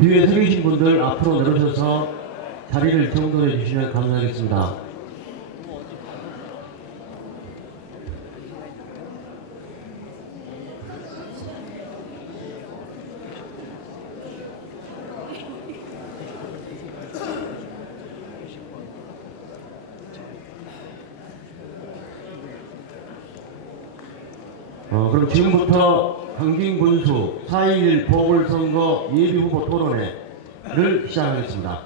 뒤에 서 계신 분들 앞으로 내려오셔서 자리를 정돈해 주시면 감사하겠습니다. 그럼 지금부터 강진군수 4.21 보궐선거 예비후보 토론회를 시작하겠습니다.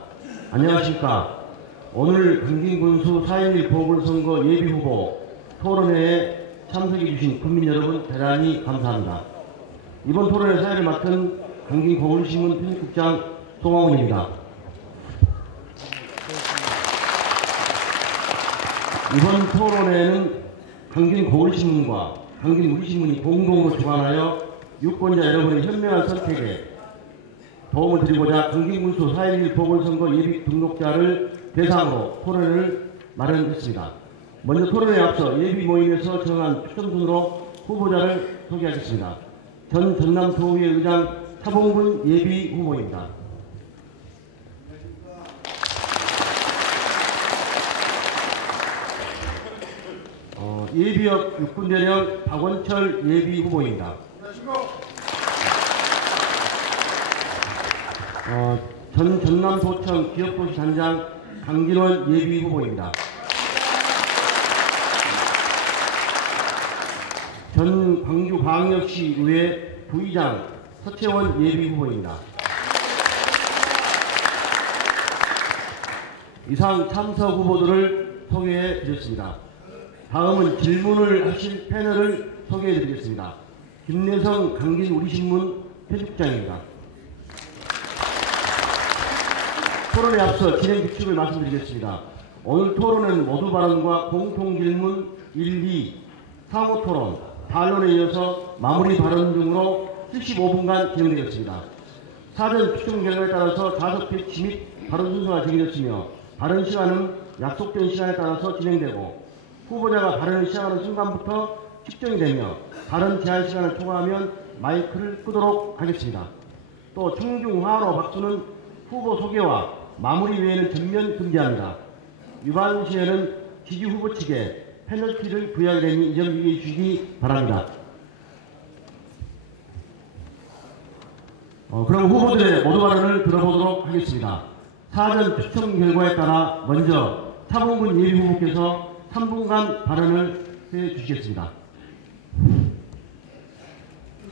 안녕하십니까. 오늘 강진군수 4.21 보궐선거 예비후보 토론회에 참석해 주신 국민 여러분 대단히 감사합니다. 이번 토론회 사회를 맡은 강진고을신문 편집국장 송하원입니다. 이번 토론회는 강진고을신문과 강진우리신문이 공동으로 주관하여 유권자 여러분의 현명한 선택에 도움을 드리고자 강진군수 4.21 보궐선거 예비 등록자를 대상으로 토론회를 마련했습니다. 먼저 토론회에 앞서 예비 모임에서 정한 추첨순으로 후보자를 소개하겠습니다. 전 전남도의회 의장 차봉근 예비 후보입니다. 예비역 육군대령 박원철 예비 후보입니다. 전 전남도청 기업도시단장 강진원 예비 후보입니다. 전 광주광역시의회 부의장 서채원 예비 후보입니다. 이상 참석 후보들을 소개해 드렸습니다. 다음은 질문을 하실 패널을 소개해 드리겠습니다. 김내성 강진우리신문 편집장입니다. 토론에 앞서 진행 규칙을 말씀드리겠습니다. 오늘 토론은 모두 발언과 공통질문 1, 2, 상호토론, 반론에 이어서 마무리 발언 등으로 75분간 진행되겠습니다. 사전 추첨 결과에 따라서 좌석 배치 및 발언 순서가 정해졌으며 발언 시간은 약속된 시간에 따라서 진행되고 후보자가 발언을 시작하는 순간부터 측정이 되며 발언 제한 시간을 초과하면 마이크를 끄도록 하겠습니다. 또 청중화로 박수는 후보 소개와 마무리 외에는 전면 금지합니다. 위반 시에는 지지 후보 측에 페널티를 부여하게 되니 이 점 유의해 주시기 바랍니다. 그럼 후보들의 모두 발언을 들어보도록 하겠습니다. 사전 추첨 결과에 따라 먼저 차봉근 예비 후보께서 3분간 발언을 해 주시겠습니다.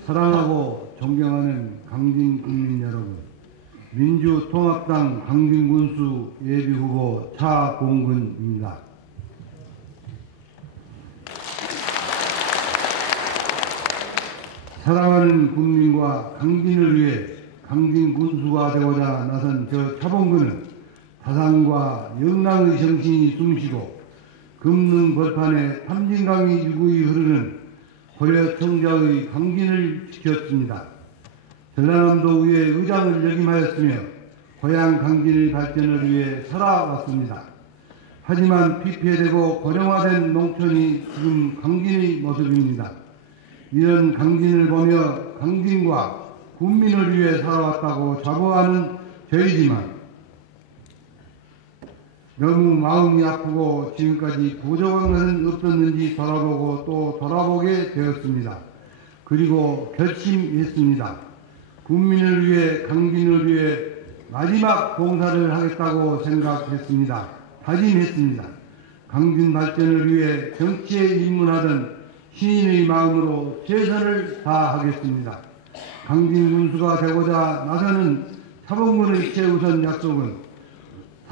사랑하고 존경하는 강진 국민 여러분, 민주통합당 강진군수 예비후보 차봉근입니다. 사랑하는 국민과 강진을 위해 강진군수가 되고자 나선 저 차봉근은 사상과 영랑의 정신이 숨쉬고 금능 벌판에 탐진강이 유구히 흐르는 고려 청자의 강진을 지켰습니다. 전라남도의회 의장을 역임하였으며 고향 강진의 발전을 위해 살아왔습니다. 하지만 피폐되고 고령화된 농촌이 지금 강진의 모습입니다. 이런 강진을 보며 강진과 국민을 위해 살아왔다고 자부하는 저희지만 너무 마음이 아프고 지금까지 부족한 것은 없었는지 돌아보고 또 돌아보게 되었습니다. 그리고 결심했습니다. 국민을 위해 강진을 위해 마지막 봉사를 하겠다고 생각했습니다. 다짐했습니다. 강진 발전을 위해 정치에 입문하던 시인의 마음으로 최선을 다하겠습니다. 강진 군수가 되고자 나서는 차봉근의 최우선 약속은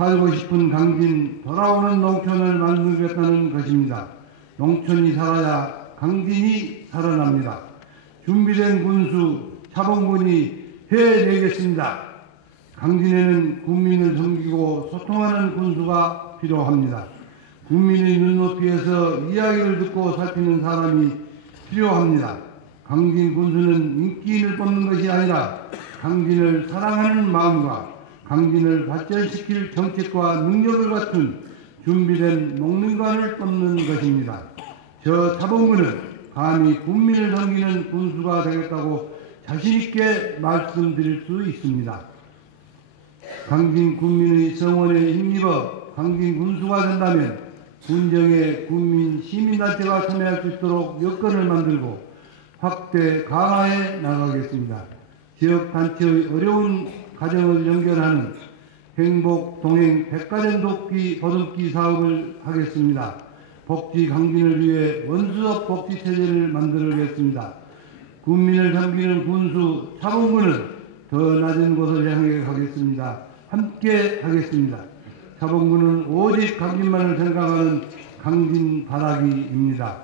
살고 싶은 강진, 돌아오는 농촌을 만들겠다는 것입니다. 농촌이 살아야 강진이 살아납니다. 준비된 군수 차봉근이 해내겠습니다. 강진에는 국민을 섬기고 소통하는 군수가 필요합니다. 국민의 눈높이에서 이야기를 듣고 살피는 사람이 필요합니다. 강진 군수는 인기인을 뽑는 것이 아니라 강진을 사랑하는 마음과 강진을 발전시킬 정책과 능력을 갖춘 준비된 농민관을 뽑는 것입니다. 저 차봉근은 감히 국민을 섬기는 군수가 되겠다고 자신있게 말씀드릴 수 있습니다. 강진 군민의 성원에 힘입어 강진 군수가 된다면 군정에 군민 시민단체가 참여할 수 있도록 여건을 만들고 확대 강화해 나가겠습니다. 지역단체의 어려운 가정을 연결하는 행복 동행 백가전 돕기 보듬기 사업을 하겠습니다. 복지 강진을 위해 원수업 복지체제를 만들겠습니다. 군민을 섬기는 군수 사본부는 더 낮은 곳을 향해 가겠습니다. 함께 하겠습니다. 사본부는 오직 강진만을 생각하는 강진 바라기입니다.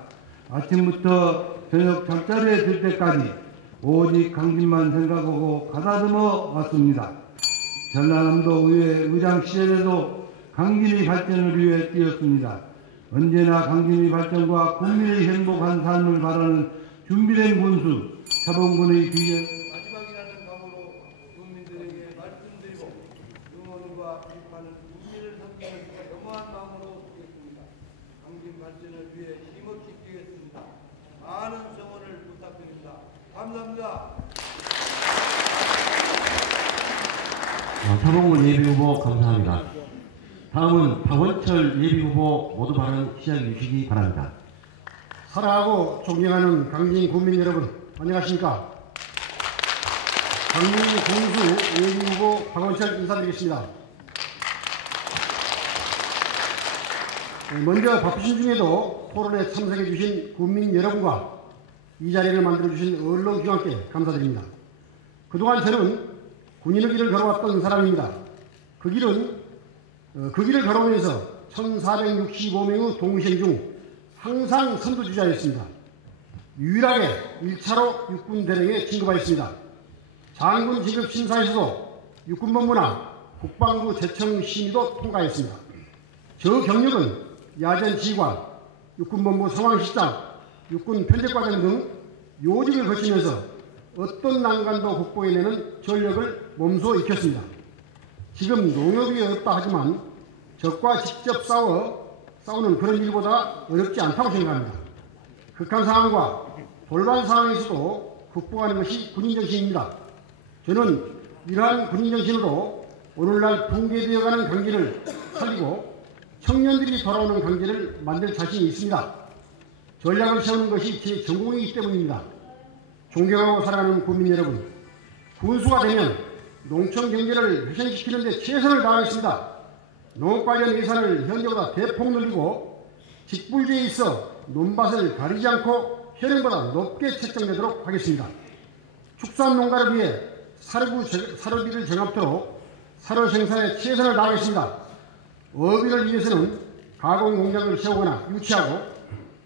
아침부터 저녁 잠자리에 들 때까지 오직 강진만 생각하고 가다듬어 왔습니다. 전라남도 의회 의장 시절에도 강진의 발전을 위해 뛰었습니다. 언제나 강진의 발전과 국민의 행복한 삶을 바라는 준비된 군수 사본군의 비전 마지막이라는 감으로 국민들에게 말씀드리고 응원과 비판은 국민을 섬기는 겸허한 마음으로 하겠습니다. 강진 발전을 위해 힘없이 뛰겠습니다. 많은 성원을 부탁드립니다. 감사합니다. 사본군 예비후보 감사합니다. 다음은 박원철 예비후보 모두 발언 시작해 주시기 바랍니다. 사랑하고 존경하는 강진 국민 여러분, 안녕하십니까? 강진 군수 예비후보 박원철 인사드리겠습니다. 먼저 바쁘신 중에도 토론에 참석해 주신 국민 여러분과 이 자리를 만들어 주신 언론기관께 감사드립니다. 그동안 저는 군인의 길을 걸어왔던 사람입니다. 그 길을 걸어오면서 1465명의 동시행 중 항상 선두주자였습니다. 유일하게 1차로 육군대령에 진급하였습니다. 장군 진급 심사에서도 육군본부나 국방부 제청 심의도 통과했습니다. 저 경력은 야전 지휘관, 육군본부 상황실장, 육군 편집과장 등 요직을 거치면서 어떤 난관도 극복해내는 전력을 몸소 익혔습니다. 지금 농협이 어렵다 하지만 적과 직접 싸우는 그런 일보다 어렵지 않다고 생각합니다. 극한 상황과 돌발 상황에서도 극복하는 것이 군인정신입니다. 저는 이러한 군인정신으로 오늘날 붕괴되어가는 강진을 살리고 청년들이 돌아오는 강진을 만들 자신이 있습니다. 전략을 세우는 것이 제 전공이기 때문입니다. 존경하고 사랑하는 국민 여러분, 군수가 되면 농촌 경제를 회생시키는 데 최선을 다하겠습니다. 농업 관련 예산을 현재보다 대폭 늘리고 직불제에 있어 논밭을 가리지 않고 현행보다 높게 책정되도록 하겠습니다. 축산농가를 위해 사료비를 정합토록 사료 생산에 최선을 다하겠습니다. 어업인을 위해서는 가공공장을 세우거나 유치하고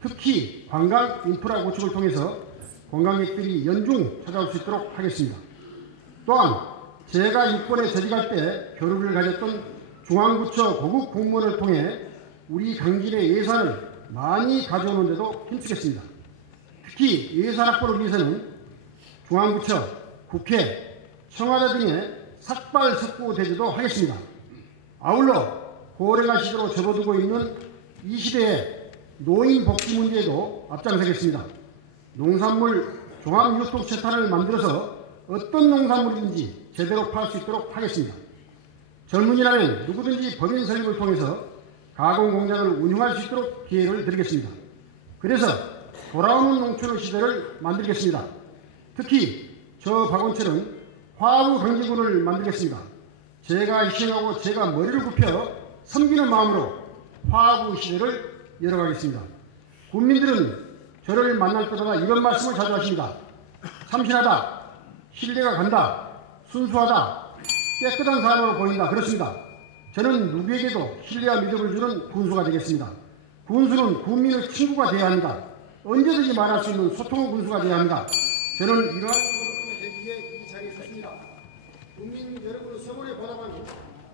특히 관광 인프라 구축을 통해서 관광객들이 연중 찾아올 수 있도록 하겠습니다. 또한 제가 육본에 재직할 때 교류를 가졌던 중앙부처 고급 공무원을 통해 우리 강진의 예산을 많이 가져오는 데도 힘쓰겠습니다. 특히 예산 확보를 위해서는 중앙부처, 국회, 청와대 등의 삭발 석고 대조도 하겠습니다. 아울러 고령화 시대로 접어들고 있는 이 시대의 노인 복지 문제에도 앞장서겠습니다. 농산물 종합유통체탄을 만들어서 어떤 농산물인지 제대로 팔 수 있도록 하겠습니다. 젊은이라면 누구든지 법인 설립을 통해서 가공공장을 운영할 수 있도록 기회를 드리겠습니다. 그래서 돌아오는 농촌의 시대를 만들겠습니다. 특히 저 박원철은 화우 강진군을 만들겠습니다. 제가 희생하고 제가 머리를 굽혀 섬기는 마음으로 화우 시대를 열어가겠습니다. 국민들은 저를 만날 때마다 이런 말씀을 자주 하십니다. 참신하다, 신뢰가 간다, 순수하다, 깨끗한 사람으로 보인다. 그렇습니다. 저는 누구에게도 신뢰와 믿음을 주는 군수가 되겠습니다. 군수는 국민의 친구가 되어야 합니다. 언제든지 말할 수 있는 소통의 군수가 되어야 합니다. 저는 이러한 여러분의 대기에 이 자리에 섰습니다. 국민 여러분의 성원에 보답하는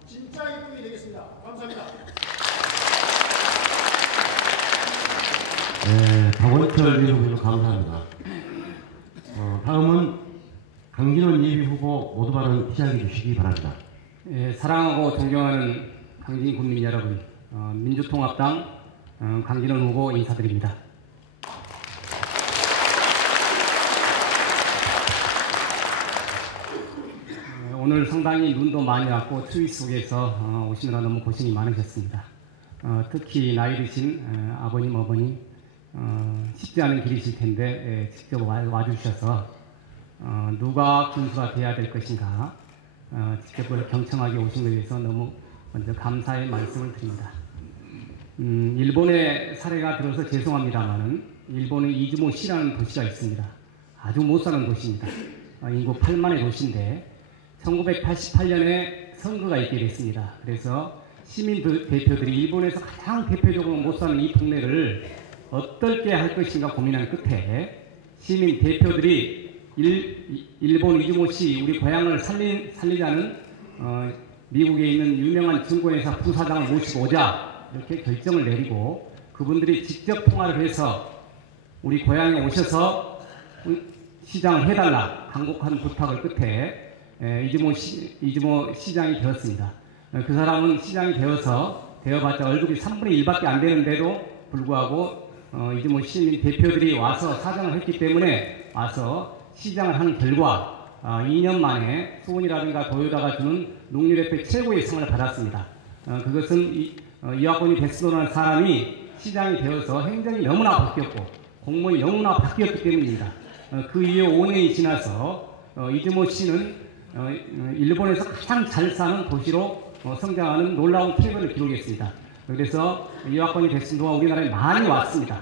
진짜 일꾼이 되겠습니다. 감사합니다. 네, 박원철 예비후보 감사합니다. 다음은 강진원 예비후보 모두 발언 시작해 주시기 바랍니다. 사랑하고 존경하는 강진 국민 여러분, 민주통합당 강진원 후보 인사드립니다. 오늘 상당히 눈도 많이 왔고 추위 속에서 오시느라 너무 고생이 많으셨습니다. 특히 나이 드신 아버님, 어머님 쉽지 않은 길이실 텐데 직접 와주셔서 누가 군수가 돼야 될 것인가 직접 경청하게 오신 것에 대해서 너무 먼저 감사의 말씀을 드립니다. 일본의 사례가 들어서 죄송합니다만은 일본의 이즈모시라는 도시가 있습니다. 아주 못 사는 도시입니다. 인구 8만의 도시인데 1988년에 선거가 있게 됐습니다. 그래서 시민 대표들이 일본에서 가장 대표적으로 못 사는 이 동네를 어떻게 할 것인가 고민한 끝에 시민 대표들이 일본 이즈모시 우리 고향을 살리자는 미국에 있는 유명한 증권회사 부사장을 모시고 오자 이렇게 결정을 내리고 그분들이 직접 통화를 해서 우리 고향에 오셔서 시장을 해달라 간곡한 부탁을 끝에 이즈모 시장이 되었습니다. 그 사람은 시장이 되어봤자 얼굴이 3분의 1밖에 안 되는데도 불구하고 이즈모 시민 대표들이 와서 사정을 했기 때문에 와서 시장을 한 결과 2년 만에 수온이라든가 도요다가 주는 농림협회 최고의 상을 받았습니다. 그것은 이와코니 데스노라는 사람이 시장이 되어서 행정이 너무나 바뀌었고 공무원이 너무나 바뀌었기 때문입니다. 그 이후에 5년이 지나서 이즈모시는 일본에서 가장 잘 사는 도시로 성장하는 놀라운 쾌거를 기록했습니다. 그래서 이와코니 데스노가 우리나라에 많이 왔습니다.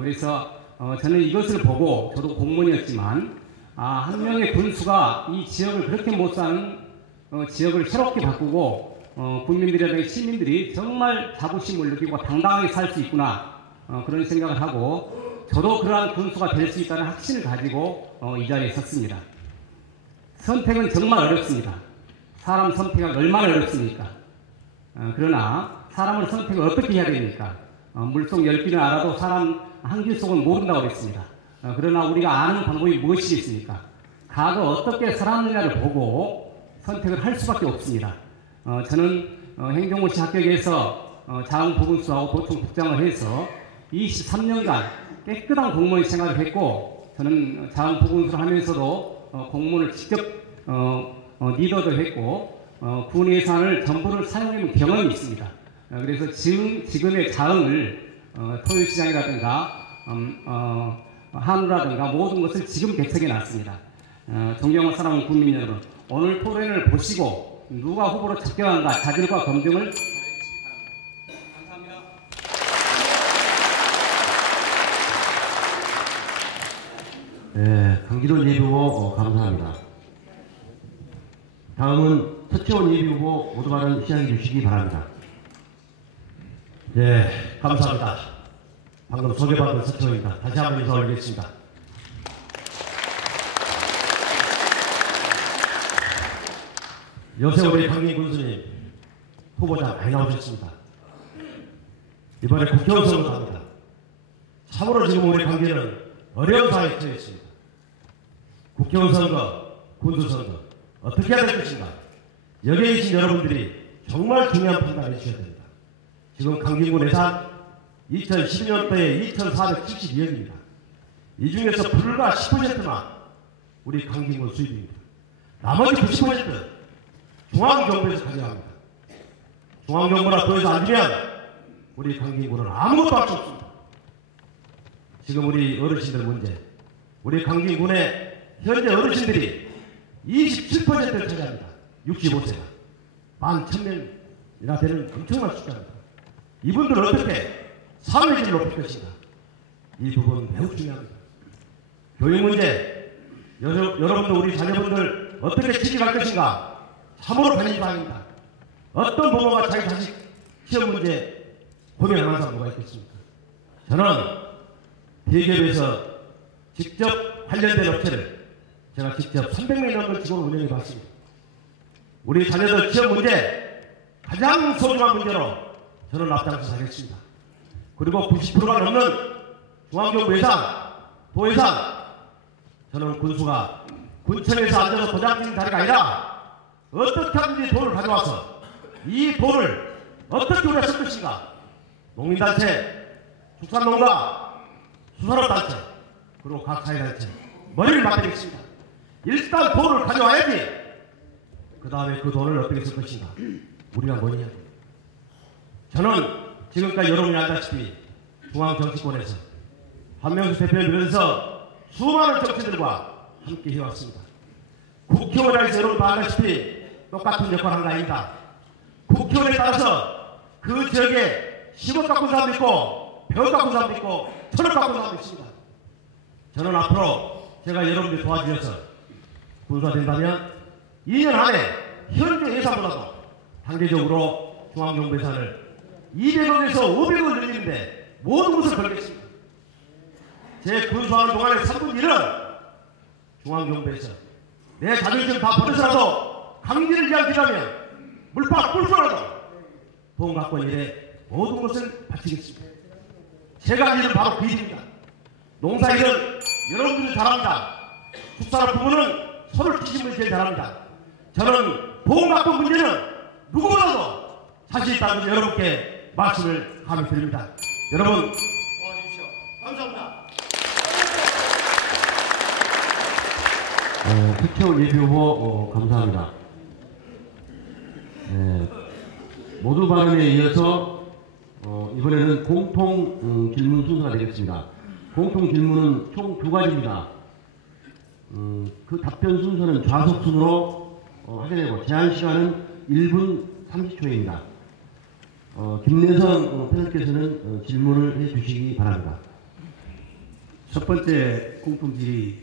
그래서 저는 이것을 보고 저도 공무원이었지만 한 명의 군수가 이 지역을 그렇게 못 사는 지역을 새롭게 바꾸고 국민들이라든가 시민들이 정말 자부심을 느끼고 당당하게 살 수 있구나 그런 생각을 하고 저도 그러한 군수가 될 수 있다는 확신을 가지고 이 자리에 섰습니다. 선택은 정말 어렵습니다. 사람 선택은 얼마나 어렵습니까? 그러나 사람을 선택을 어떻게 해야 됩니까? 물속 10길은 알아도 사람 한 길 속은 모른다고 그랬습니다. 그러나 우리가 아는 방법이 무엇이겠습니까? 과거 어떻게 살았느냐를 보고 선택을 할 수밖에 없습니다. 저는 행정고시 합격해서 자원보건수하고 도청국장을 해서 23년간 깨끗한 공무원 생활을 했고 저는 자원보건수를 하면서도 공무원을 직접 리더도 했고 군 예산을 전부를 사용해본 경험이 있습니다. 그래서 지금의 자흥을 토요시장이라든가 한우라든가 모든 것을 지금 개척해 놨습니다. 존경하는 사랑하는 국민 여러분, 오늘 토론을 보시고 누가 후보로 적격한가 자질과 검증을 감사합니다. 네, 강기론 예비후보 감사합니다. 다음은 서채원 예비후보 모두 발언 시작해 주시기 바랍니다. 네, 감사합니다. 방금 소개받은 서채원입니다. 다시 한번 인사 올리겠습니다. 요새 우리 강민 군수님 후보자 많이 나오셨습니다. 이번에 국회의원 선거도 합니다. 참으로 지금 우리 강기는 어려운 상황에 처해 있습니다. 국회의원 선거, 군수 선거 어떻게 해야 될 것인가? 여기에 계신 여러분들이 정말 중요한 판단을 해주셔야 됩니다. 지금 강진군 예산 2012년도에 2,472억입니다. 이 중에서 불과 10%만 우리 강진군 수입입니다. 나머지 90% 중앙정부에서 가져갑니다. 중앙정부나 도에서 안 주면 우리 강진군은 아무것도 할 수 없습니다. 지금 우리 어르신들 문제, 우리 강진군의 현재 어르신들이 27%를 차지합니다. 65세가 11,000명이나 되는 엄청난 숫자입니다. 이분들은 어떻게 사회질을 높일 것인가? 이 부분은 매우 중요합니다. 교육 문제, 여러분들 우리 자녀분들 어떻게 취직할 것인가? 참으로 관심사항입니다. 어떤 부모가 자기 자식 시험 문제 고민하는 사람이 있겠습니까? 저는 대기업에서 직접 관련된 업체를 제가 직접 300명이 넘는 직원을 운영해 봤습니다. 우리 자녀들 시험 문제 가장 소중한 문제로 저는 앞장서 하겠습니다. 그리고 90%가 넘는 중앙정부 예산, 도 예산, 저는 군수가 군청에서 앉아서 도장 찍는 자리가 아니라 어떻게 하든지 돈을 가져와서 이 돈을 어떻게 우리가 쓸 것인가? 농민단체, 축산농가, 수산업단체, 그리고 각 사회단체 머리를 맞대겠습니다. 일단 돈을 가져와야지 그 다음에 그 돈을 어떻게 쓸 것인가? 우리가 뭐냐? 저는 지금까지 여러분이 알다시피 중앙정치권에서 한명수 대표를 비롯해서 수많은 정치들과 함께 해왔습니다. 국회의원에서 여러분 다 알다시피 똑같은 역할을 한 거 아닙니다. 국회의원에 따라서 그 지역에 10억 갖고 사람도 있고 100억 갖고 사람도 있고 1000억 갖고 사람도 있습니다. 저는 앞으로 제가 여러분들 도와주셔서 군수화된다면 2년 안에 현재 예산보다도 단계적으로 중앙정부 예산을 200억에서 500억을 늘리는데 모든 것을 걸겠습니다. 제 군수하는 동안의 3분 1은 중앙정부에서 내 자존심 다 버려서라도 강진을 이야기하면 물파 꿀수라도 보험각권 일에 모든 것을 바치겠습니다. 제가 할 일은 바로 그 일입니다. 농사일은 여러분들이 잘합니다. 축사를 부분은 손을 끼신 분이 제일 잘합니다. 저는 보험각권 문제는 누구보다도 자신 있다는 여러분께 말씀을 감히 드립니다. 여러분 도와주십시오. 감사합니다. 특혜원 예비후보 감사합니다. 모두 발언에 이어서 이번에는 공통 질문 순서가 되겠습니다. 공통 질문은 총 2가지입니다. 그 답변 순서는 좌석순으로 하게 되고 제한 시간은 1분 30초입니다. 김내성 패널께서는 질문을 해주시기 바랍니다. 첫 번째 공통 질의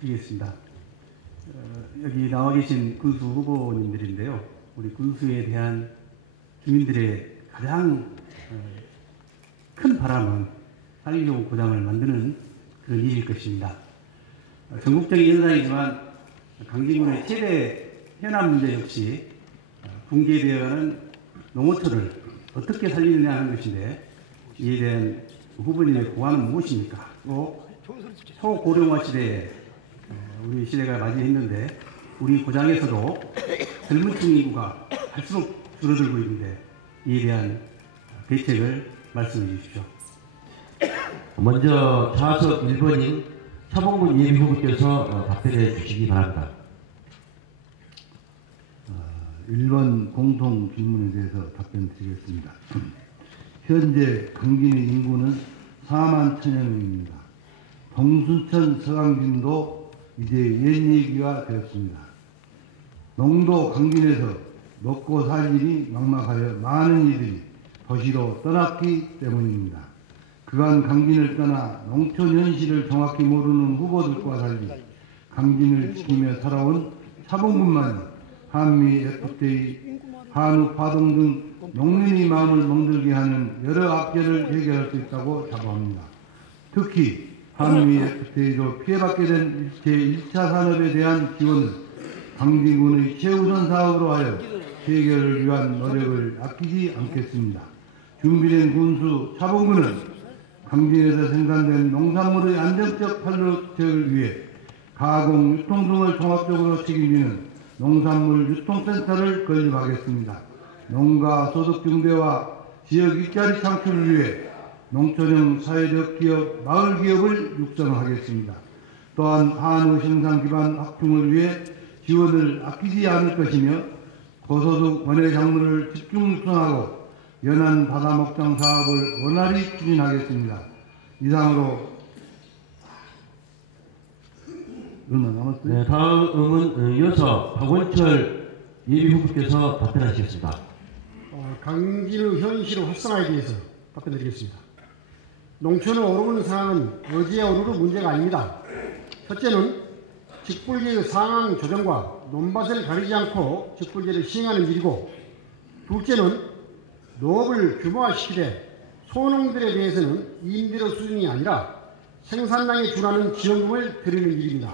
드리겠습니다. 여기 나와 계신 군수 후보님들인데요. 우리 군수에 대한 주민들의 가장 큰 바람은 한리교 고장을 만드는 그런 일일 것입니다. 전국적인 현상이지만 강진군의 최대 현안 문제 역시 붕괴되어가는 농어촌을 어떻게 살리느냐 하는 것인데 이에 대한 후보님의 고안은 무엇입니까? 또 초고령화 시대에 우리 시대가 맞이했는데 우리 고장에서도 젊은 층 인구가 갈수록 줄어들고 있는데 이에 대한 대책을 말씀해 주십시오. 먼저 좌석 1번인 차범근 예비후보께서 답변해 주시기 바랍니다. 1번 공통 질문에 대해서 답변 드리겠습니다. 현재 강진의 인구는 4만 1000여 명입니다. 동순천 서강진도 이제 옛 얘기가 되었습니다. 농도 강진에서 먹고 살 일이 막막하여 많은 이들이 도시로 떠났기 때문입니다. 그간 강진을 떠나 농촌 현실을 정확히 모르는 후보들과 달리 강진을 지키며 살아온 차범근만이 한미 FTA, 한우 파동 등 농민의 마음을 멍들게 하는 여러 악재를 해결할 수 있다고 자부합니다. 특히 한미 FTA로 피해받게 된 제1차 산업에 대한 지원을 강진군의 최우선 사업으로 하여 해결을 위한 노력을 아끼지 않겠습니다. 준비된 군수 차범근은 강진에서 생산된 농산물의 안정적 판로책을 위해 가공, 유통 등을 종합적으로 책임지는 농산물 유통센터를 건립하겠습니다. 농가 소득 증대와 지역 일자리 창출을 위해 농촌형 사회적 기업, 마을 기업을 육성하겠습니다. 또한 한우 생산 기반 확충을 위해 지원을 아끼지 않을 것이며 고소득 원예 작물을 집중 육성하고 연안 바다 목장 사업을 원활히 추진하겠습니다. 이상으로 얼마 남았어요? 네, 다음은 이어서 박원철 예비후보께서 답변하시겠습니다. 강진의 현실의 활성화에 대해서 답변드리겠습니다. 농촌의 어려운 상황은 어제의 오늘의 문제가 아닙니다. 첫째는 직불제의 상황 조정과 논밭을 가리지 않고 직불제를 시행하는 일이고, 둘째는 농업을 규모화시키되 소농들에 대해서는 임대료 수준이 아니라 생산량에 준하는 지원금을 드리는 일입니다.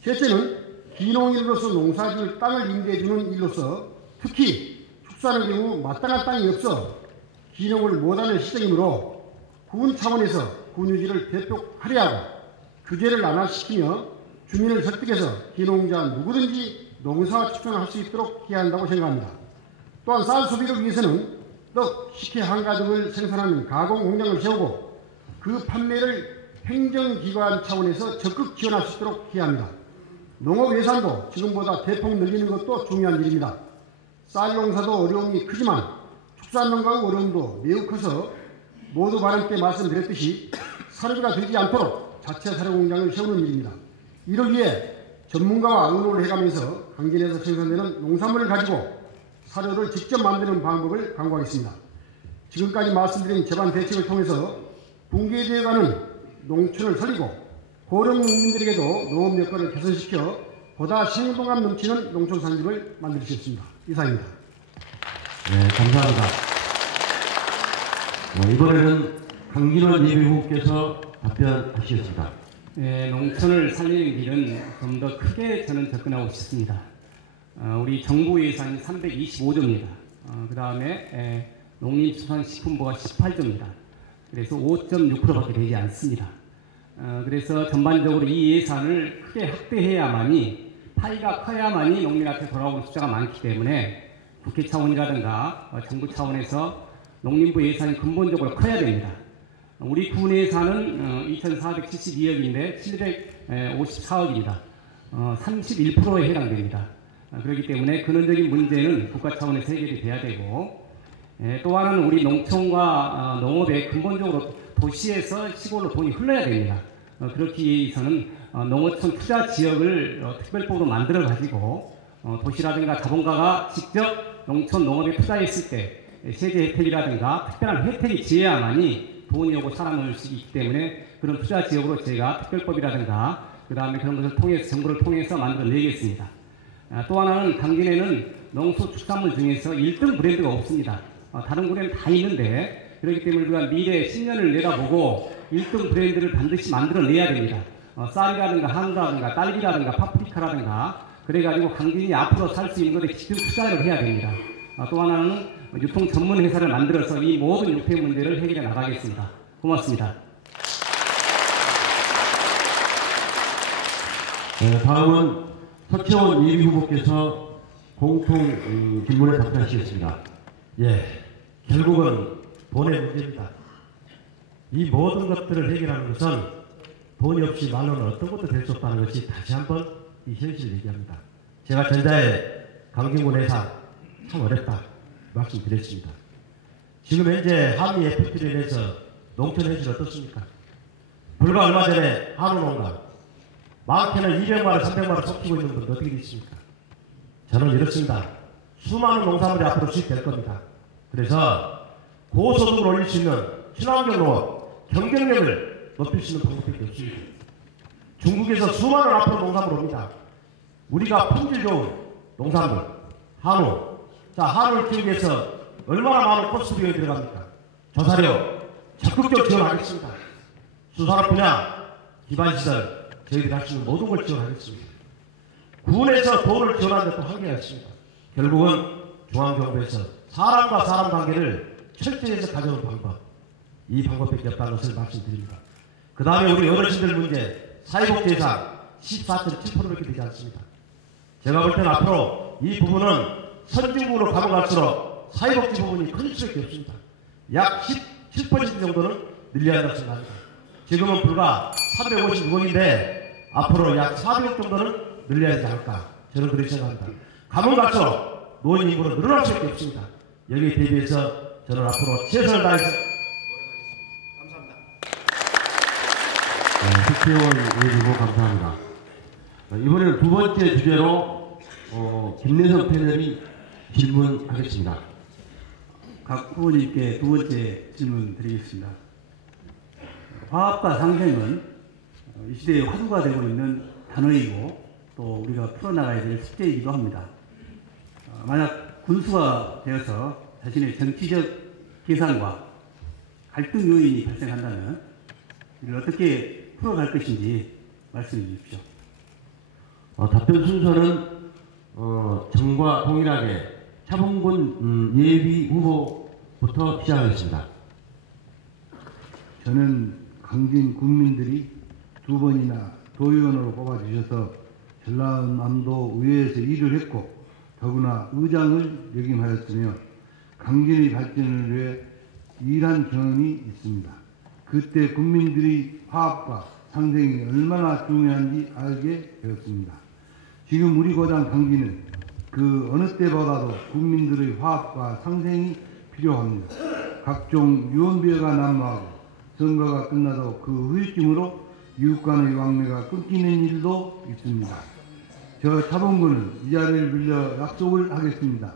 셋째는 기농인으로서 농사지을 땅을 임대해주는 일로서 특히 축사의 경우 마땅한 땅이 없어 기농을 못하는 시점이므로 군 차원에서 군유지를 대폭 할애하고 규제를 완화시키며 주민을 설득해서 기농자 누구든지 농사 축산을 할 수 있도록 해야 한다고 생각합니다. 또한 쌀 소비를 위해서는 떡, 식혜, 한가 등을 생산하는 가공 공장을 세우고 그 판매를 행정기관 차원에서 적극 지원할 수 있도록 해야 합니다. 농업 예산도 지금보다 대폭 늘리는 것도 중요한 일입니다. 쌀 농사도 어려움이 크지만 축산농가의 어려움도 매우 커서 모두 발언 때 말씀드렸듯이 사료비가 들지 않도록 자체 사료 공장을 세우는 일입니다. 이를 위해 전문가와 의논을 해가면서 강진에서 생산되는 농산물을 가지고 사료를 직접 만드는 방법을 강구하겠습니다. 지금까지 말씀드린 제반 대책을 통해서 붕괴되어가는 농촌을 살리고 고령 농민들에게도 농업 여건을 개선시켜 보다 생동감 넘치는 농촌 산집을 만들 수 있습니다. 이상입니다. 네, 감사합니다. 이번에는 강진원 예비후보께서 답변하시겠습니다. 네, 농촌을 살리는 길은 좀 더 크게 저는 접근하고 싶습니다. 우리 정부 예산이 325조입니다. 그 다음에 농림수산식품부가 18조입니다. 그래서 5.6%밖에 되지 않습니다. 그래서 전반적으로 이 예산을 크게 확대해야만이 파이가 커야만이 농민한테 돌아오는 숫자가 많기 때문에 국회 차원이라든가 정부 차원에서 농림부 예산이 근본적으로 커야 됩니다. 우리 군 예산은 2,472억인데 754억입니다. 31%에 해당됩니다. 그렇기 때문에 근원적인 문제는 국가 차원에서 해결이 돼야 되고, 또 하나는 우리 농촌과 농업에 근본적으로 도시에서 시골로 돈이 흘러야 됩니다. 그렇기 위해서는 농어촌 투자 지역을 특별법으로 만들어 가지고 도시라든가 자본가가 직접 농촌 농업에 투자했을 때 세제 혜택이라든가 특별한 혜택이 지어야만이 돈이 오고 살아남을 수 있기 때문에 그런 투자 지역으로 제가 특별법이라든가 그 다음에 그런 것을 통해서 정부를 통해서 만들어내겠습니다. 또 하나는 강진에는 농수축산물 중에서 1등 브랜드가 없습니다. 다른 군에는 다 있는데 그렇기 때문에 우리가 미래 10년을 내다보고 1등 브랜드를 반드시 만들어내야 됩니다. 쌀이라든가 한우라든가 딸기라든가 파프리카라든가 그래가지고 강진이 앞으로 살 수 있는 것에 집중 투자를 해야 됩니다. 또 하나는 유통 전문 회사를 만들어서 이 모든 유통 문제를 해결해 나가겠습니다. 고맙습니다. 네, 다음은 서채원 예비후보께서 공통 질문에 답변하시겠습니다. 예, 결국은 돈의 문제입니다. 이 모든 것들을 해결하는 것은 돈이 없이 말로는 어떤 것도 될 수 없다는 것이 다시 한번 이 현실을 얘기합니다. 제가 전자에 강진군 예산 참 어렵다 말씀드렸습니다. 지금 현재 한미 FTA에 대해서 농촌 현실 어떻습니까? 불과 얼마 전에 한우 농가 많게는 200만 원, 300만 원 섞이고 있는 분들 어떻게 있습니까? 저는 이렇습니다. 수많은 농산물이 앞으로 수입될 겁니다. 그래서 고소득을 올릴 수 있는 친환경 농업, 경쟁력을 높일 수 있는 방법밖에 없습니다. 중국에서 수많은 앞으로 농산물 옵니다. 우리가 품질 좋은 농산물, 한우. 자, 한우를 키우기 위해서 얼마나 많은 코스트 비용이 들어갑니까? 조사료 적극적으로 지원하겠습니다. 수산업 분야, 기반시설, 저희들이 할 수 있는 모든 걸 지원하겠습니다. 군에서 돈을 지원하는 데도 한계가 있습니다. 결국은 중앙정부에서 사람과 사람 관계를 철저히 해서 가져오는 방법, 이 방법밖에 없다는 것을 말씀드립니다. 그 다음에 우리 어르신들 문제, 사회복지 예산 14.7%밖에 되지 않습니다. 제가 볼 때는 앞으로 이 부분은 선진국으로 가면 갈수록 사회복지 부분이 커질 수밖에 없습니다. 약 17% 정도는 늘려야 한다고 생각합니다. 지금은 불과 356억인데 앞으로 약 400억 정도는 늘려야 되지 않을까 저는 그렇게 생각합니다. 가면 갈수록 노인 인구는 늘어날 수밖에 없습니다. 여기에 대비해서 저는 앞으로 최선을 다해서 감사합니다. 서채원 예비후보 감사합니다. 이번에는 두 번째 주제로 김내성 패널이 질문하겠습니다. 각 후보님께 두 번째 질문 드리겠습니다. 화합과 상생은 이 시대의 화두가 되고 있는 단어이고 또 우리가 풀어나가야 될 숙제이기도 합니다. 만약 군수가 되어서 자신의 정치적 계산과 갈등 요인이 발생한다면 이를 어떻게 풀어갈 것인지 말씀해 주십시오. 답변 순서는 정과 동일하게 차범근 예비 후보부터 시작하겠습니다. 저는 강진 군민들이 두 번이나 도의원으로 뽑아주셔서 전라남도 의회에서 일을 했고 더구나 의장을 역임하였으며 강진의 발전을 위해 일한 경험이 있습니다. 그때 국민들이 화합과 상생이 얼마나 중요한지 알게 되었습니다. 지금 우리 고장 강진은 그 어느 때보다도 국민들의 화합과 상생이 필요합니다. 각종 유언비어가 난무하고 선거가 끝나도 그 후유증으로 이웃 간의 왕래가 끊기는 일도 있습니다. 저 차범근은 이 자리를 빌려 약속을 하겠습니다.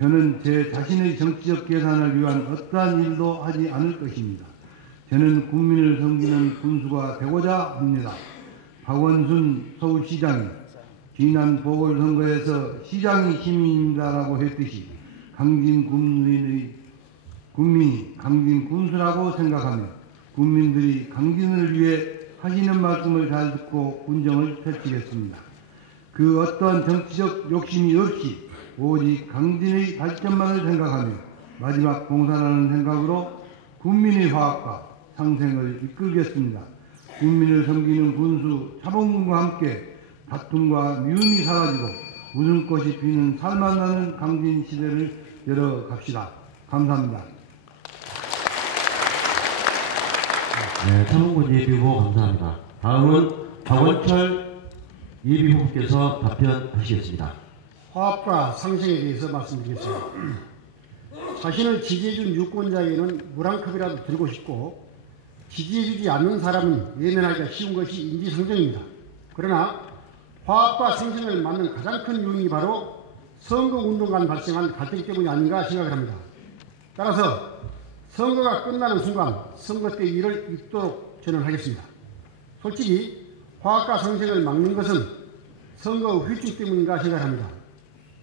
저는 제 자신의 정치적 계산을 위한 어떠한 일도 하지 않을 것입니다. 저는 국민을 섬기는 군수가 되고자 합니다. 박원순 서울시장이 지난 보궐선거에서 시장이 시민입니다라고 했듯이 강진 국민이 강진 군수라고 생각하며 국민들이 강진을 위해 하시는 말씀을 잘 듣고 운정을 펼치겠습니다. 그 어떠한 정치적 욕심이 없이 오직 강진의 발전만을 생각하며 마지막 봉사라는 생각으로 국민의 화합과 상생을 이끌겠습니다. 국민을 섬기는 군수 차범근과 함께 다툼과 미움이 사라지고 웃음꽃이 피는 살만 나는 강진 시대를 열어갑시다. 감사합니다. 네, 차범근 예비후보 감사합니다. 다음은 박원철 예비후보께서 답변하시겠습니다. 화합과 상생에 대해서 말씀드리겠습니다. 자신을 지지해준 유권자에게는 물 한 컵이라도 들고 싶고 지지해주지 않는 사람은 외면하기가 쉬운 것이 인지상정입니다. 그러나 화합과 상생을 막는 가장 큰 요인이 바로 선거운동 간 발생한 갈등 때문이 아닌가 생각을 합니다. 따라서 선거가 끝나는 순간 선거 때 일을 잊도록 저는 하겠습니다. 솔직히 화합과 상생을 막는 것은 선거 후유증 때문인가 생각합니다.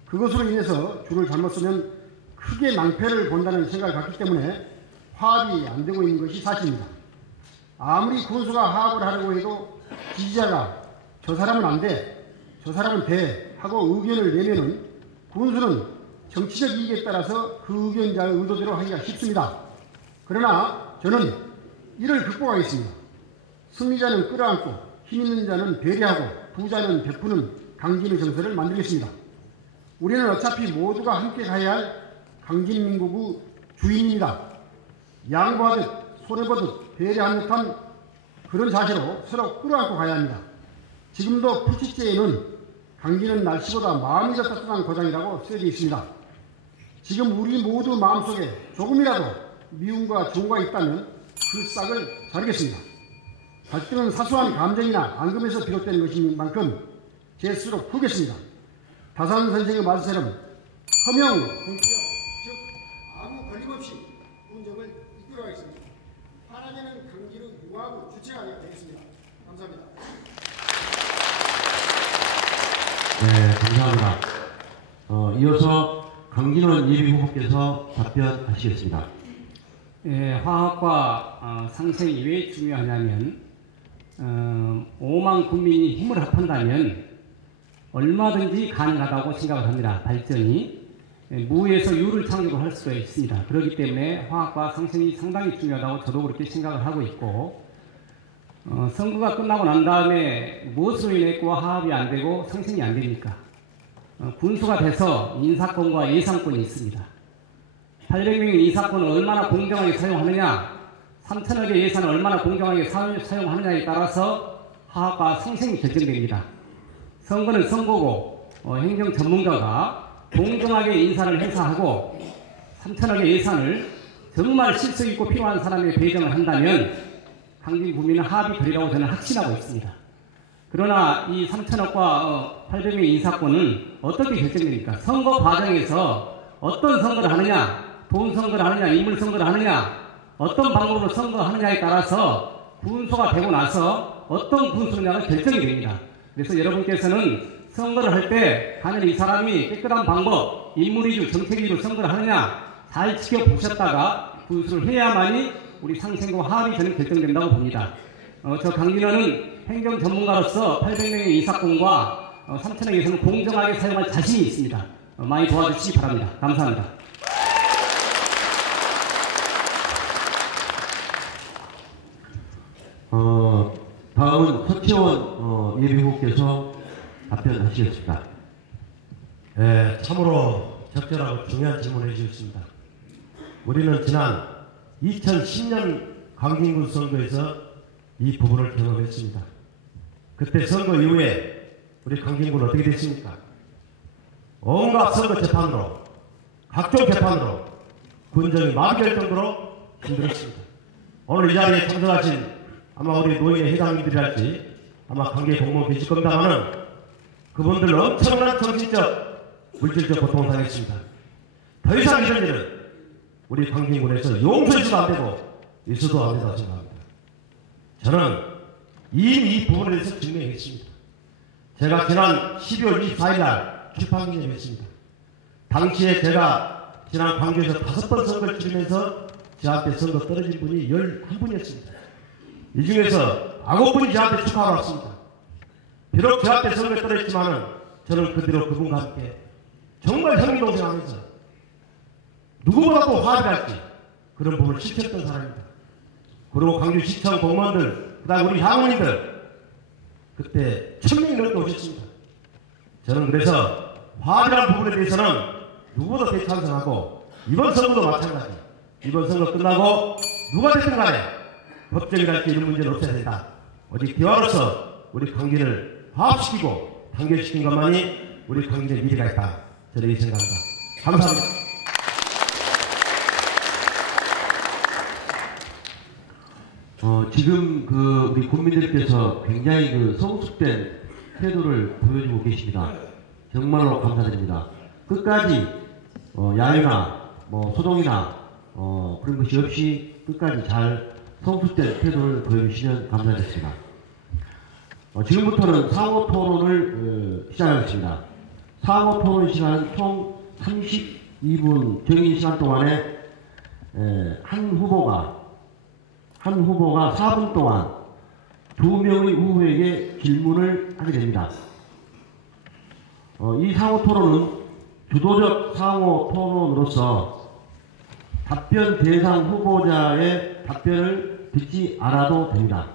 그것으로 인해서 줄을 잘못 쓰면 크게 낭패를 본다는 생각을 갖기 때문에 화합이 안 되고 있는 것이 사실입니다. 아무리 군수가 화합을 하려고 해도 지지자가 저 사람은 안 돼, 저 사람은 돼 하고 의견을 내면은 군수는 정치적 이익에 따라서 그 의견자의 의도대로 하기가 쉽습니다. 그러나 저는 이를 극복하겠습니다. 승리자는 끌어안고 힘 있는 자는 배려하고 부자는 베푸는 강진의 정서를 만들겠습니다. 우리는 어차피 모두가 함께 가야 할 강진민국의 주인입니다. 양보하듯 손해보듯 배려한 듯한 그런 자세로 서로 끌어안고 가야 합니다. 지금도 풀치제에는 강진은 날씨보다 마음이 더 따뜻한 고장이라고 쓰여져 있습니다. 지금 우리 모두 마음속에 조금이라도 미움과 정오가 있다면 그 싹을 자르겠습니다. 갈등은 사소한 감정이나 앙금에서 비롯되는 것인 만큼 제 스스로 풀겠습니다. 다산 선생의 말씀처럼 허명, 공격, 즉 아무 걸림없이 운정을 이끌어가겠습니다. 하나님은 강진의 유하고 주체가 되겠습니다. 감사합니다. 네, 감사합니다. 이어서 강진원 예비후보께서 답변하시겠습니다. 화합과 상생이 왜 중요하냐면 5만 국민이 힘을 합한다면 얼마든지 가능하다고 생각을 합니다. 발전이 무에서 유를 창조할 수가 있습니다. 그렇기 때문에 화합과 상생이 상당히 중요하다고 저도 그렇게 생각을 하고 있고 선거가 끝나고 난 다음에 무엇으로 인해 화합이 안 되고 상생이 안 되니까 군수가 돼서 인사권과 예산권이 있습니다. 800명의 인사권을 얼마나 공정하게 사용하느냐, 3천억의 예산을 얼마나 공정하게 사용하느냐에 따라서 화합과 상생이 결정됩니다. 선거는 선거고 행정 전문가가 공정하게 인사를 행사하고 3천억의 예산을 정말 실속 있고 필요한 사람에게 배정을 한다면 강진 국민은 합의 되리라고 저는 확신하고 있습니다. 그러나 이 3천억과 800명의 인사권은 어떻게 결정됩니까? 선거 과정에서 어떤 선거를 하느냐, 돈 선거를 하느냐, 인물 선거를 하느냐, 어떤 방법으로 선거하느냐에 따라서 군수가 되고 나서 어떤 군수냐가 결정이 됩니다. 그래서 여러분께서는 선거를 할 때 과연 이 사람이 깨끗한 방법, 인물 위주, 정책 위주로 선거를 하느냐 잘 지켜보셨다가 군수를 해야만이 우리 상생과 화합이 저는 결정된다고 봅니다. 저 강진원은 행정 전문가로서 800명의 인사권과 3천억 예산을 공정하게 사용할 자신이 있습니다. 많이 도와주시기 바랍니다. 감사합니다. 다음은 서채원 예비후보께서 답변하시겠습니다. 네, 참으로 적절하고 중요한 질문을 해주셨습니다. 우리는 지난 2010년 강진군 선거에서 이 부분을 경험했습니다. 그때 선거 이후에 우리 강진군 어떻게 됐습니까? 온갖 선거 재판으로, 각종 재판으로 군정이 마비될 정도로 힘들었습니다. 오늘 이 자리에 참석하신 아마 우리 노인의 회장님들이랄지 아마 관계 공무원 계실 겁니다만은 그분들 엄청난 정신적, 물질적 고통을 당했습니다. 더 이상 이런 일은 우리 강진군에서 용서해서도 안 되고 있어도 안 된다고 생각합니다. 저는 이미 이 부분에 대해서 증명했습니다. 제가 지난 12월 24일 날 출판기념을 했습니다. 당시에 제가 지난 광주에서 5번 선거를 치르면서 저한테 선거 떨어진 분이 11분이었습니다. 이 중에서 9분이 저한테 축하하러 왔습니다. 비록 저한테 선거에 떨어졌지만은 저는 그 뒤로 그분과 함께 정말 형님동생하면서 누구보다도 화합할지 그런 부분을 실천했던 사람입니다. 그리고 광주시청 공무원들, 그 다음 우리 향원님들 그때 1000명이 넘게 오셨습니다. 저는 그래서 화합이라는 부분에 대해서는 누구보다 대찬성하고 이번 선거도 마찬가지. 이번 선거 끝나고 누가 됐든 간에 법정이랄지 이런 문제는 없어야 된다. 오직 대화로서 우리 강진을 화합시키고 단결시킨 것만이 우리 강진의 미래가 있다. 저는 이렇게 생각합니다. 감사합니다. 지금 우리 국민들께서 굉장히 성숙된 태도를 보여주고 계십니다. 정말로 감사드립니다. 끝까지 야유나 소동이나 그런 것이 없이 끝까지 잘 성숙된 태도를 보여주시면 감사하겠습니다. 지금부터는 상호 토론을 시작하겠습니다. 상호 토론 시간은 총 32분 정해진 시간 동안에 한 후보가 4분 동안 2명의 후보에게 질문을 하게 됩니다. 이 상호 토론은 주도적 상호 토론으로서 답변 대상 후보자의 답변을 듣지 않아도 됩니다.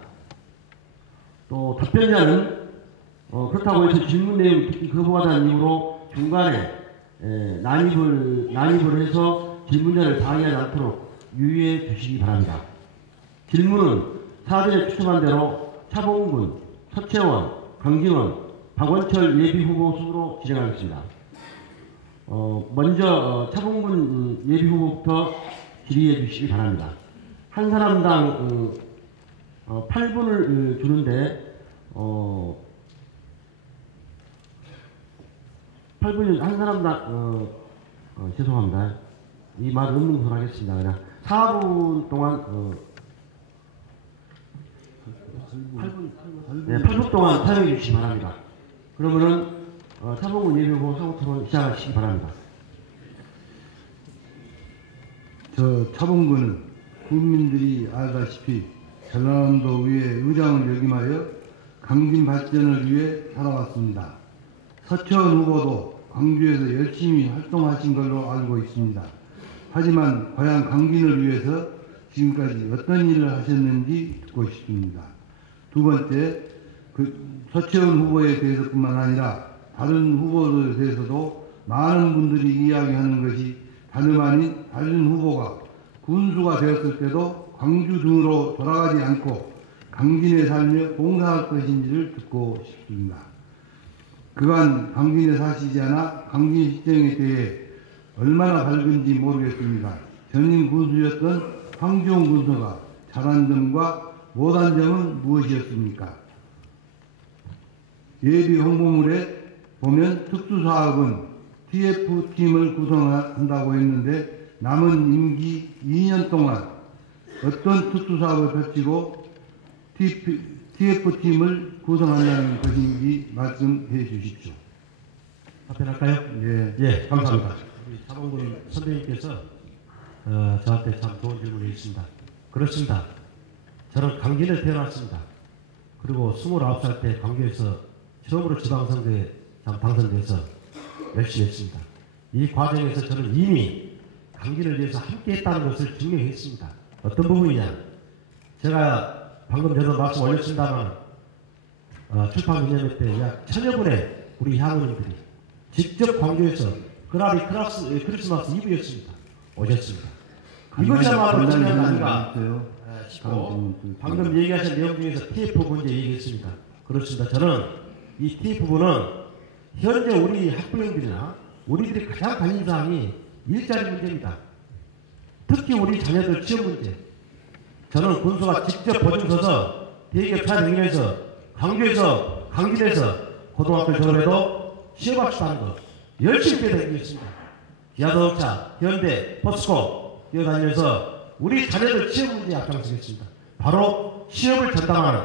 또 답변자는 그렇다고 해서 질문 내용이 듣기 거부하다는 이유로 중간에 난입을 해서 질문자를 방해하지 않도록 유의해 주시기 바랍니다. 질문은 사전에 추첨한 대로 차봉근, 서채원, 강진원, 박원철 예비후보 순으로 진행하겠습니다. 먼저 차봉근 예비후보부터 질의해 주시기 바랍니다. 한 사람당 8분을 주는데 8분이 한 사람당 죄송합니다. 이 말 없는 것으로 하겠습니다. 그냥 4분 동안 8분 동안 사용해 주시기 바랍니다. 그러면은 차봉근 예비후보 상호 토론 시작하시기 바랍니다. 저 차봉근은 국민들이 알다시피 전라남도 의회 의장을 역임하여 강진 발전을 위해 살아왔습니다. 서채원 후보도 광주에서 열심히 활동하신 걸로 알고 있습니다. 하지만 고향 강진을 위해서 지금까지 어떤 일을 하셨는지 듣고 싶습니다. 두 번째, 서채원 후보에 대해서뿐만 아니라 다른 후보들에 대해서도 많은 분들이 이야기하는 것이 다름 아닌 다른 후보가 군수가 되었을 때도 광주 등으로 돌아가지 않고 강진에 살며 봉사할 것인지를 듣고 싶습니다. 그간 강진에 사시지 않아 강진 시정에 대해 얼마나 밝은지 모르겠습니다. 전임 군수였던 황주홍 군수가 잘한 점과 못한 점은 무엇이었습니까? 예비 홍보물에 보면 특수사업은 TF팀을 구성한다고 했는데 남은 임기 2년 동안 어떤 특수사업을 펼치고 TF팀을 구성한다는 것인지 말씀해 주십시오. 답변할까요? 예, 감사합니다. 우리 차봉근 선배님께서 저한테 참 좋은 질문을 해주셨습니다. 그렇습니다. 저는 강진에 태어났습니다. 그리고 29살 때 광주에서 처음으로 지방선거에 당선돼서 열심히 했습니다. 이 과정에서 저는 이미 강진을 위해서 함께 했다는 것을 증명했습니다. 어떤 부분이냐? 제가 방금 전에 말씀 올렸습니다만 출판 기념회 때 약 1000여 분의 우리 향우님들이 직접 광주에서 그날이 크리스마스 이브였습니다. 오셨습니다. 이것이야말로 중요한 게 아닌가 싶고 방금 얘기하신 내용 중에서 TF 문제 얘기했습니다. 그렇습니다. 저는 이 TF부는 현재 우리 학부형들이나 우리들이 가장 관심사항이 일자리 문제입니다. 특히 우리 자녀들 취업 문제. 저는 군수가 직접 보증서서 대기업 찾아다니면서 광주에서 강진에서 고등학교 졸업해도 취업할 수 있다는 거 열심히 뛰어다니고 있습니다. 기아자동차, 현대, 포스코 뛰어다니면서 우리 자녀들 취업 문제에 앞장서겠습니다. 바로 취업을 전담하는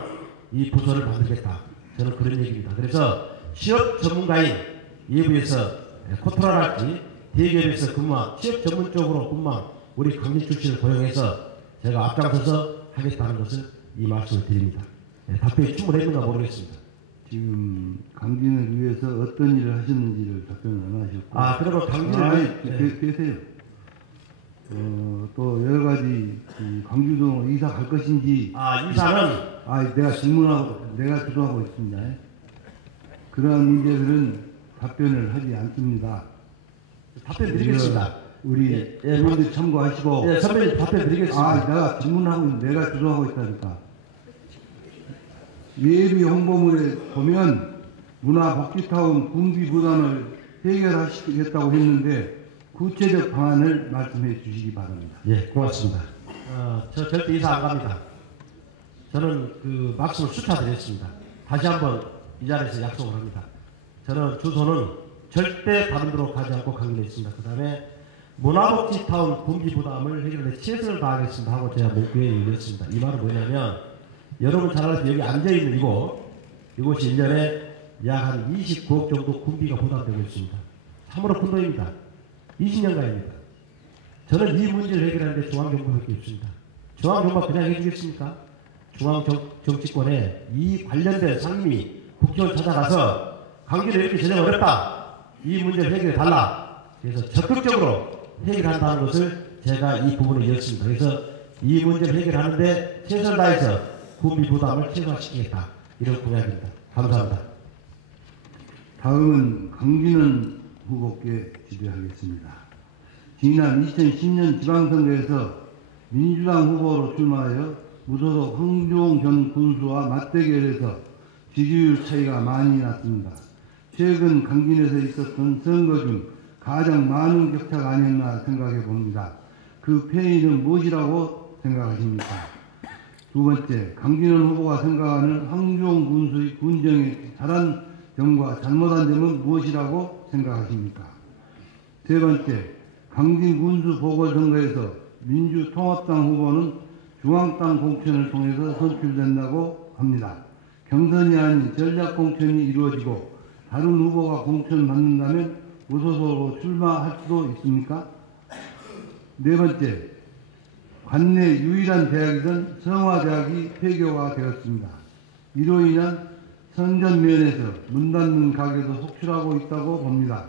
이 부서를 만들겠다. 저는 그런 얘기입니다. 그래서 취업 전문가인 예부에서 코트라랄지 대기업에서 근무한 취업 전문적으로 근무한 우리 강진 출신을 고용해서 제가 앞장서서 하겠다는 것을 이 말씀을 드립니다. 답변이 충분했는가 모르겠습니다. 지금 강진을 위해서 어떤 일을 하셨는지를 답변을 안 하셨고. 그리고 강진을 계세요. 또 여러 가지 광주동 이사 갈 것인지. 이사는 내가 주도하고 있습니다. 그러한 문제들은 답변을 하지 않습니다. 답변 드리겠습니다. 우리 의원들 참고하시고. 선배님 답변 드리겠습니다. 내가 질문하고 있는데 내가 주도하고 있다니까. 예비 홍보물에 보면 문화복지타운 군비 부담을 해결하시겠다고 했는데 구체적 방안을 말씀해 주시기 바랍니다. 예, 고맙습니다. 저 절대 이사 안 갑니다. 저는 그 말씀을 수차드렸습니다. 다시 한번 이 자리에서 약속을 합니다. 저는 주소는 절대 다른 데로 가지 않고 강진에 있습니다. 그 다음에 문화복지타운 군비 부담을 해결해 최선을 다하겠습니다 하고 제가 목표에 얘기했습니다. 이 말은 뭐냐면 여러분 잘 알듯이 여기 앉아있는 이곳이 1년에 약 한 29억 정도 군비가 부담되고 있습니다. 참으로 큰 돈입니다. 20년간입니다. 저는 이 문제를 해결하는데 중앙정부밖에 없습니다. 중앙정부가 그냥 해주겠습니까? 중앙정치권에 이 관련된 상임위 국회의원 찾아가서 강진에 이렇게 전혀 어렵다. 이 문제를 해결해달라. 그래서 적극적으로 해결한다는 것을 제가 이 부분을 이었습니다. 그래서 이 문제를 해결하는데 최선을 다해서 군비 부담을 최소화시키겠다. 이런 공약입니다. 감사합니다. 다음은 강진원 후보께 질의하겠습니다. 지난 2010년 지방선거에서 민주당 후보로 출마하여 무소속 황주홍 전 군수와 맞대결해서 지지율 차이가 많이 났습니다. 최근 강진에서 있었던 선거 중 가장 많은 격차가 아니었나 생각해 봅니다. 그 패인은 무엇이라고 생각하십니까? 두 번째, 강진원 후보가 생각하는 황주홍 군수의 군정의 잘한 점과 잘못한 점은 무엇이라고 생각하십니까? 세 번째, 강진 군수 보궐선거에서 민주통합당 후보는 중앙당 공천을 통해서 선출된다고 합니다. 경선이 아닌 전략공천이 이루어지고 다른 후보가 공천받는다면 무소속으로 출마할 수도 있습니까? 네 번째, 관내 유일한 대학이던 성화대학이 폐교가 되었습니다. 이로 인한 선전면에서 문 닫는 가게도 속출하고 있다고 봅니다.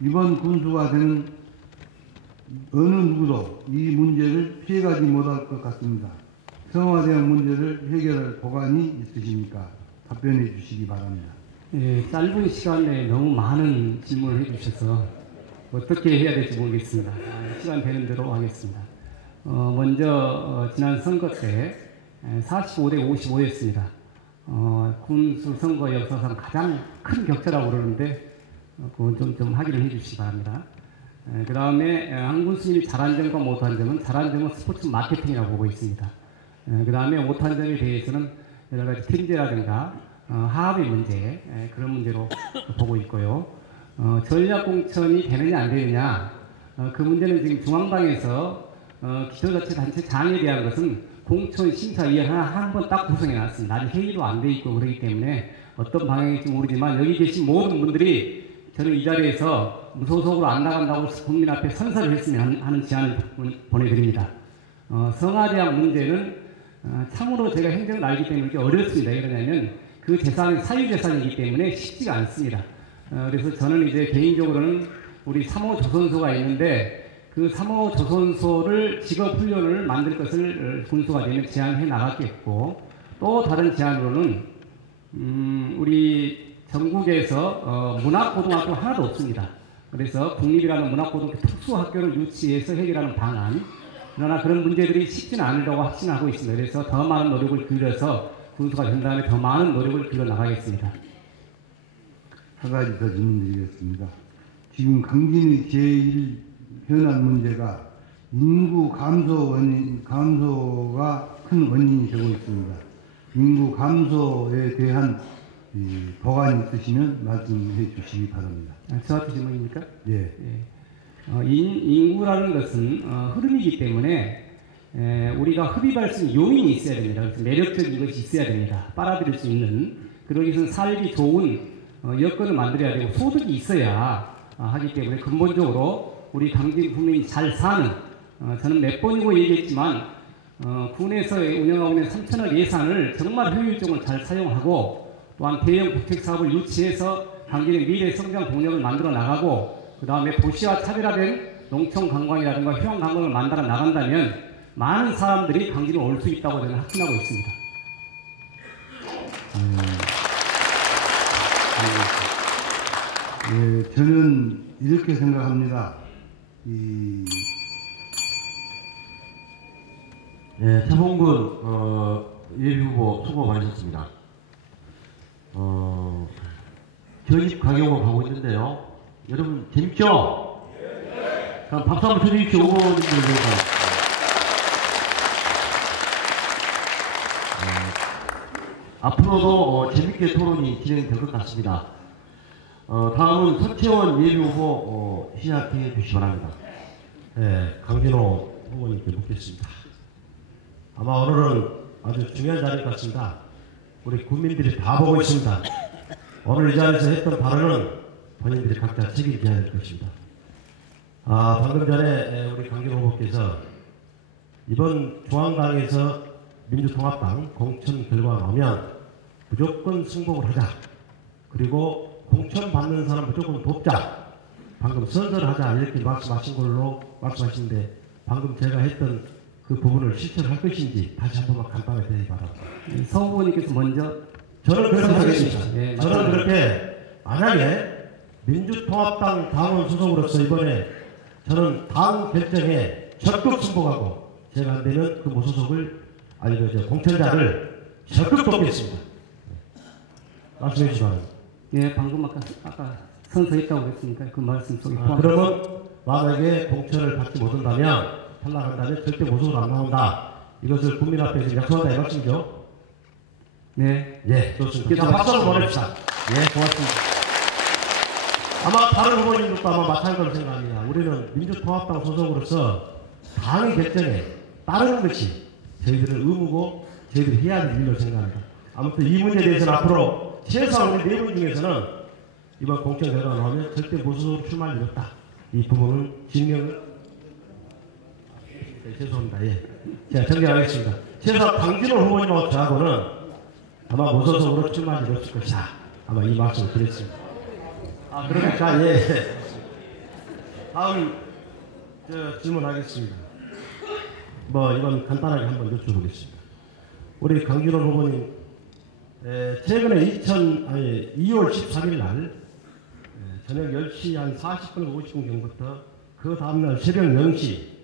이번 군수가 되는 어느 누구도 이 문제를 피해가지 못할 것 같습니다. 성화대학 문제를 해결할 보관이 있으십니까? 답변해 주시기 바랍니다. 예, 짧은 시간 내에 너무 많은 질문을 해주셔서 어떻게 해야 될지 모르겠습니다. 시간 되는 대로 하겠습니다. 먼저 지난 선거 때 45대 55였습니다. 군수 선거 역사상 가장 큰 격차라고 그러는데 그건 좀 확인을 해주시기 바랍니다. 그 다음에 한 군수님이 잘한 점과 못한 점은 잘한 점은 스포츠 마케팅이라고 보고 있습니다. 그 다음에 못한 점에 대해서는 여러 가지 팀제라든가 하합의 문제 그런 문제로 보고 있고요. 전략공천이 되느냐 안 되느냐 그 문제는 지금 중앙당에서 기초자치단체 장에 대한 것은 공천심사위원 한 번 딱 구성해 놨습니다. 아직 회의도 안 돼 있고 그렇기 때문에 어떤 방향일지 모르지만 여기 계신 모든 분들이 저는 이 자리에서 무소속으로 안 나간다고 국민 앞에 선서를 했으면 하는 제안을 보내드립니다. 성화대학 문제는 참으로 제가 행정을 알기 때문에 이렇게 어렵습니다. 왜냐하면 그 재산이 사유재산이기 때문에 쉽지가 않습니다. 그래서 저는 이제 개인적으로는 우리 3호 조선소가 있는데 그 3호 조선소를 직업훈련을 만들 것을 군수가 되면 제안해 나갔겠고 또 다른 제안으로는 우리 전국에서 문학고등학교 하나도 없습니다. 그래서 국립이라는 문학고등학교 특수학교를 유치해서 해결하는 방안 그러나 그런 문제들이 쉽지는 않으려고 확신하고 있습니다. 그래서 더 많은 노력을 기울여서 군수가 된 다음에 더 많은 노력을 기울여 나가겠습니다. 한 가지 더 질문드리겠습니다. 지금 강진의 제1 현안 문제가 인구 감소가 큰 원인이 되고 있습니다. 인구 감소에 대한 법안이 있으시면 말씀해 주시기 바랍니다. 저한테 질문입니까? 예. 인구라는 것은 흐름이기 때문에 우리가 흡입할 수 있는 요인이 있어야 됩니다. 그래서 매력적인 것이 있어야 됩니다. 빨아들일 수 있는. 그러기 위해서는 살기 좋은 여건을 만들어야 되고 소득이 있어야 하기 때문에 근본적으로 우리 강진 국민이 잘 사는 저는 몇 번이고 얘기했지만 군에서 운영하고 있는 3천억 예산을 정말 효율적으로 잘 사용하고 또한 대형 국책사업을 유치해서 강진의 미래 성장 동력을 만들어 나가고 그 다음에 도시와 차별화된 농촌 관광이라든가 휴양 관광을 만들어 나간다면 많은 사람들이 강진을 올 수 있다고 저는 확신하고 있습니다. 예, 저는 이렇게 생각합니다. 네, 차봉근 예비후보 수고 많으셨습니다. 전입 강용으로 가고 있는데요. 여러분 재밌죠? 그럼 박수 한번 쳐주십시오. 후보님들 위해서. 앞으로도 재밌게 토론이 진행될 것 같습니다. 다음은 서채원 예비후보 시작해 주시기 바랍니다. 네, 강진호 후보님께 묻겠습니다. 아마 오늘은 아주 중요한 자리 같습니다. 우리 국민들이 다 보고 있습니다. 오늘 이 자리에서 했던 발언은 본인들이 각자 책임져야 될 것입니다. 방금 전에 우리 강진호 후보께서 이번 중앙당에서 민주통합당 공천 결과가 나오면 무조건 승복을 하자. 그리고 공천 받는 사람 무조건 돕자. 방금 선전을 하자 이렇게 말씀하신 걸로 말씀하시는데 방금 제가 했던 그 부분을 실천할 것인지 다시 한 번만 간단하게 대해 바랍니다. 서 후보님께서 먼저 저는 그렇게 하겠습니다. 네, 저는 그렇게 만약에 민주통합당 당원 소속으로서 이번에 저는 당 결정에 적극 승복하고 제가 안 되면 그 무소속을 공천자를 적극 돕겠습니다. 말씀해 주시기 바랍니다. 예, 방금 아까 선서했다고 그랬으니까 그 말씀 속에 포함. 그러면 만약에 공천을 받지 못한다면 탈락한다면 절대 무소속으로 안 나온다. 이것을 국민 앞에서 약속한다 이 말씀이죠? 네. 예, 좋습니다. 자, 박수 한번 보냅시다. 예, 고맙습니다. 아마 다른 후보님들도 아마 마찬가지로 생각합니다. 우리는 민주통합당 소속으로서 당의 결정에 따르는 것이 저희들은 의무고 저희들이 해야 될 일이라고 생각합니다. 아무튼 이 문제에 대해서는 앞으로 최소한 우리 내분 중에서는 이번 공천 결과가 나오면 절대 무소속으로 출마할 일 없다. 이 부분은 증명을 죄송합니다. 예. 제가 정리하겠습니다. 최소한 강진호 후보님하고 저하고는 아마 무소속으로 출마할 일 없을 것이다. 아마 이 말씀을 드렸습니다. 그러니까 예. 다음 질문하겠습니다. 이건 간단하게 한번 여쭤보겠습니다. 우리 강진호 후보님 최근에 2월 13일 날 저녁 10시 한 40분 50분경부터 그 다음날 새벽 0시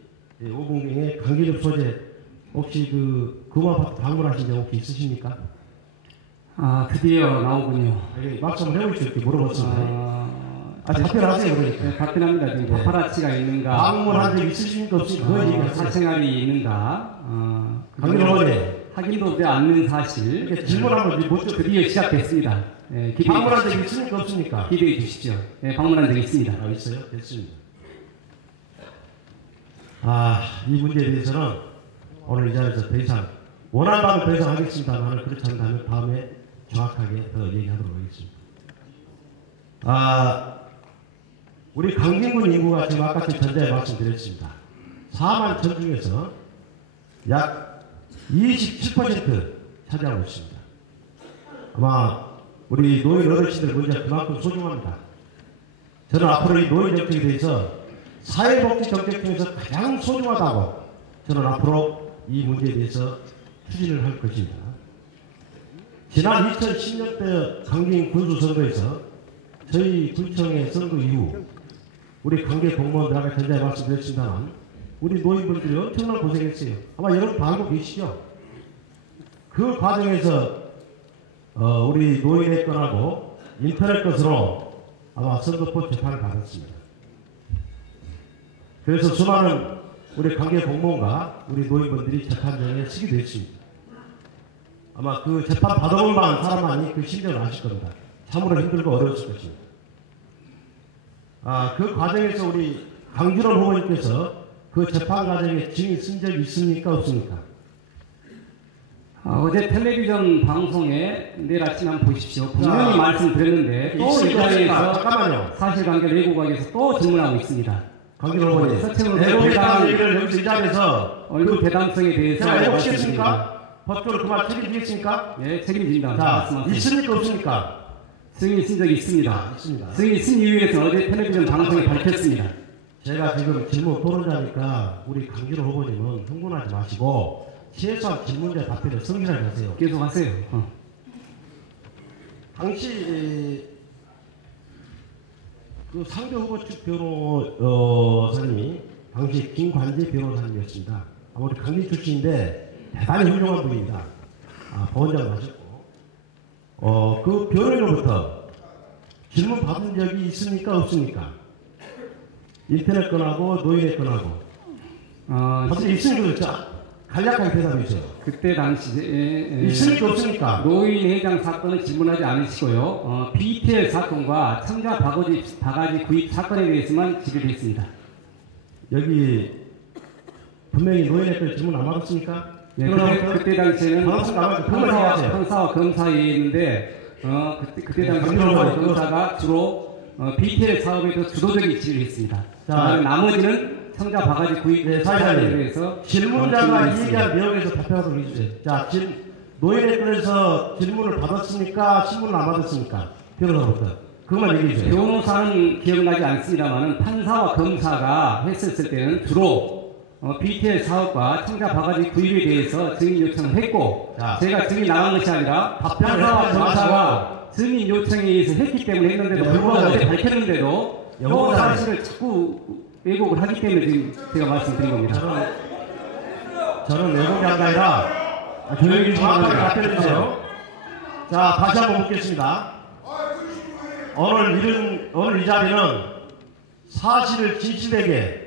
5분경에 강진읍 소재 혹시 그 금화아파트 방문하신 적 혹시 있으십니까? 드디어 나오군요. 말씀을 해보시죠. 이렇게 물어봤습니다. 답변하세요. 그러니까. 네, 답변합니다. 지금 파파라치가 있는가, 방문한 적 있으십니까? 없습니까? 그거 얘기하세요. 사생활이 있는가, 강진호 후보님. 확인도 되지 않는 사실. 이렇게 질문 한번 먼저 드디어 시작됐습니다. 네, 방문한 적 있습니까? 없습니까? 기대해 주십시오. 네, 방문한 적 있습니다. 있어요? 됐습니다. 이 문제에 대해서는 오늘 이 자리에서 더 이상 원한다면 더 이상 하겠습니다만 그렇지 않다면 다음에 정확하게 더 얘기하도록 하겠습니다. 우리 강진군 인구가 지금 아까 전자에 말씀드렸습니다. 4만 천 중에서 약 27% 차지하고 있습니다. 아마 우리 노인 어르신들 문제가 그만큼 소중합니다. 저는 앞으로 이 노인 정책에 대해서 사회복지 정책 중에서 가장 소중하다고 저는 앞으로 이 문제에 대해서 추진을 할 것입니다. 지난 2010년대 강진 군수 선거에서 저희 군청의 선거 이후 우리 관계 공무원들 아까 전자에 말씀드렸습니다만 우리 노인분들이 엄청난 고생했어요. 아마 여러분 알고 계시죠? 그 과정에서 우리 노인의 건하고 인터넷 것으로 아마 선거법 재판을 받았습니다. 그래서 수많은 우리 관계 공무원과 우리 노인분들이 재판정에 서기도 했습니다. 아마 그 재판 받아볼 만한 사람만이 그 심정을 아실 겁니다. 참으로 힘들고 어려웠을 것입니다. 그 과정에서 우리 강준호 후보님께서 그 재판 과정에 증인 쓴 적이 있습니까? 없습니까? 어제 텔레비전 방송에 내일 아침에 한번 보십시오. 분명히 말씀드렸는데 또 이 있습니까? 자리에서 잠깐만요. 사실관계 왜곡하기에서 또 질문하고 있습니다. 강준호 후보님. 서청을 내용했다는 얘기를 여기서 이 자리에서 얼굴 배당성에 대해서 제가 말씀드립니다. 해보시겠습니까? 법적으로 그말 책임지겠습니까? 예, 책임진다. 자, 말씀하세요. 있습니까? 없습니까? 승인 쓴 적이 있습니다. 있습니다. 승인 쓴 이유에서 어제 텔레비전 방송에 밝혔습니다. 제가 지금 질문 토론자니까 우리 강준호 후보님은 흥분하지 마시고 최소한 질문자 답변을 성실하게 하세요. 계속하세요. 당시 그 상대 후보 측 변호사님이 당시 김관재 변호사님이었습니다. 아무래도 강진 출신인데 대단히 훌륭한 분입니다. 보원장 하셨고 그 변호인으로부터 질문 받은 적이 있습니까? 없습니까? 인터넷 건하고 노인의 건하고 어떻게 있으니까 그렇죠? 간략하게 대답해 주세요. 그때 당시에 있습니까? 없습니까? 노인 회장 사건은 질문하지 않으시고요. BTL 사건과 청자 바가지 구입 사건에 대해서만 질의했습니다. 여기 분명히 노인의 건 질문 안 받았습니까? 네, 그때 당시에는 하세요. 형사와 검사였는데 그때 당시 형사와 검사가 주로 BTL 사업에서 주도적인 질의를 했습니다. 자, 나머지는 청자 바가지 구입 사건에 대해서 질문자가 이 얘기한 내용에서 답변하도록 해주세요. 자, 노인의 건에서 질문을 받았습니까? 신문을 안 받았습니까? 변호사부터. 그것만 얘기해 주세요. 변호사는 기억나지 않습니다만 판사와 검사가 했었을 때는 주로 BTL 사업과 청자 바가지 구입에 대해서 증인 요청을 했고 자, 제가 증인 나간 것이 아니라 답변을 판사와 하지 검사가 증인 요청에 의해서 했기 때문에 했는데도 불구하고 어제 밝혔는데도 또 사실을 자꾸 왜곡을 하기 때문에 지금 제가 말씀드린 겁니다. 저는 왜곡이 아니라 교육이 정확하게 답변해 주세요. 자, 다시 한번 묻겠습니다. 오늘 이 자리는 사실을 진실되게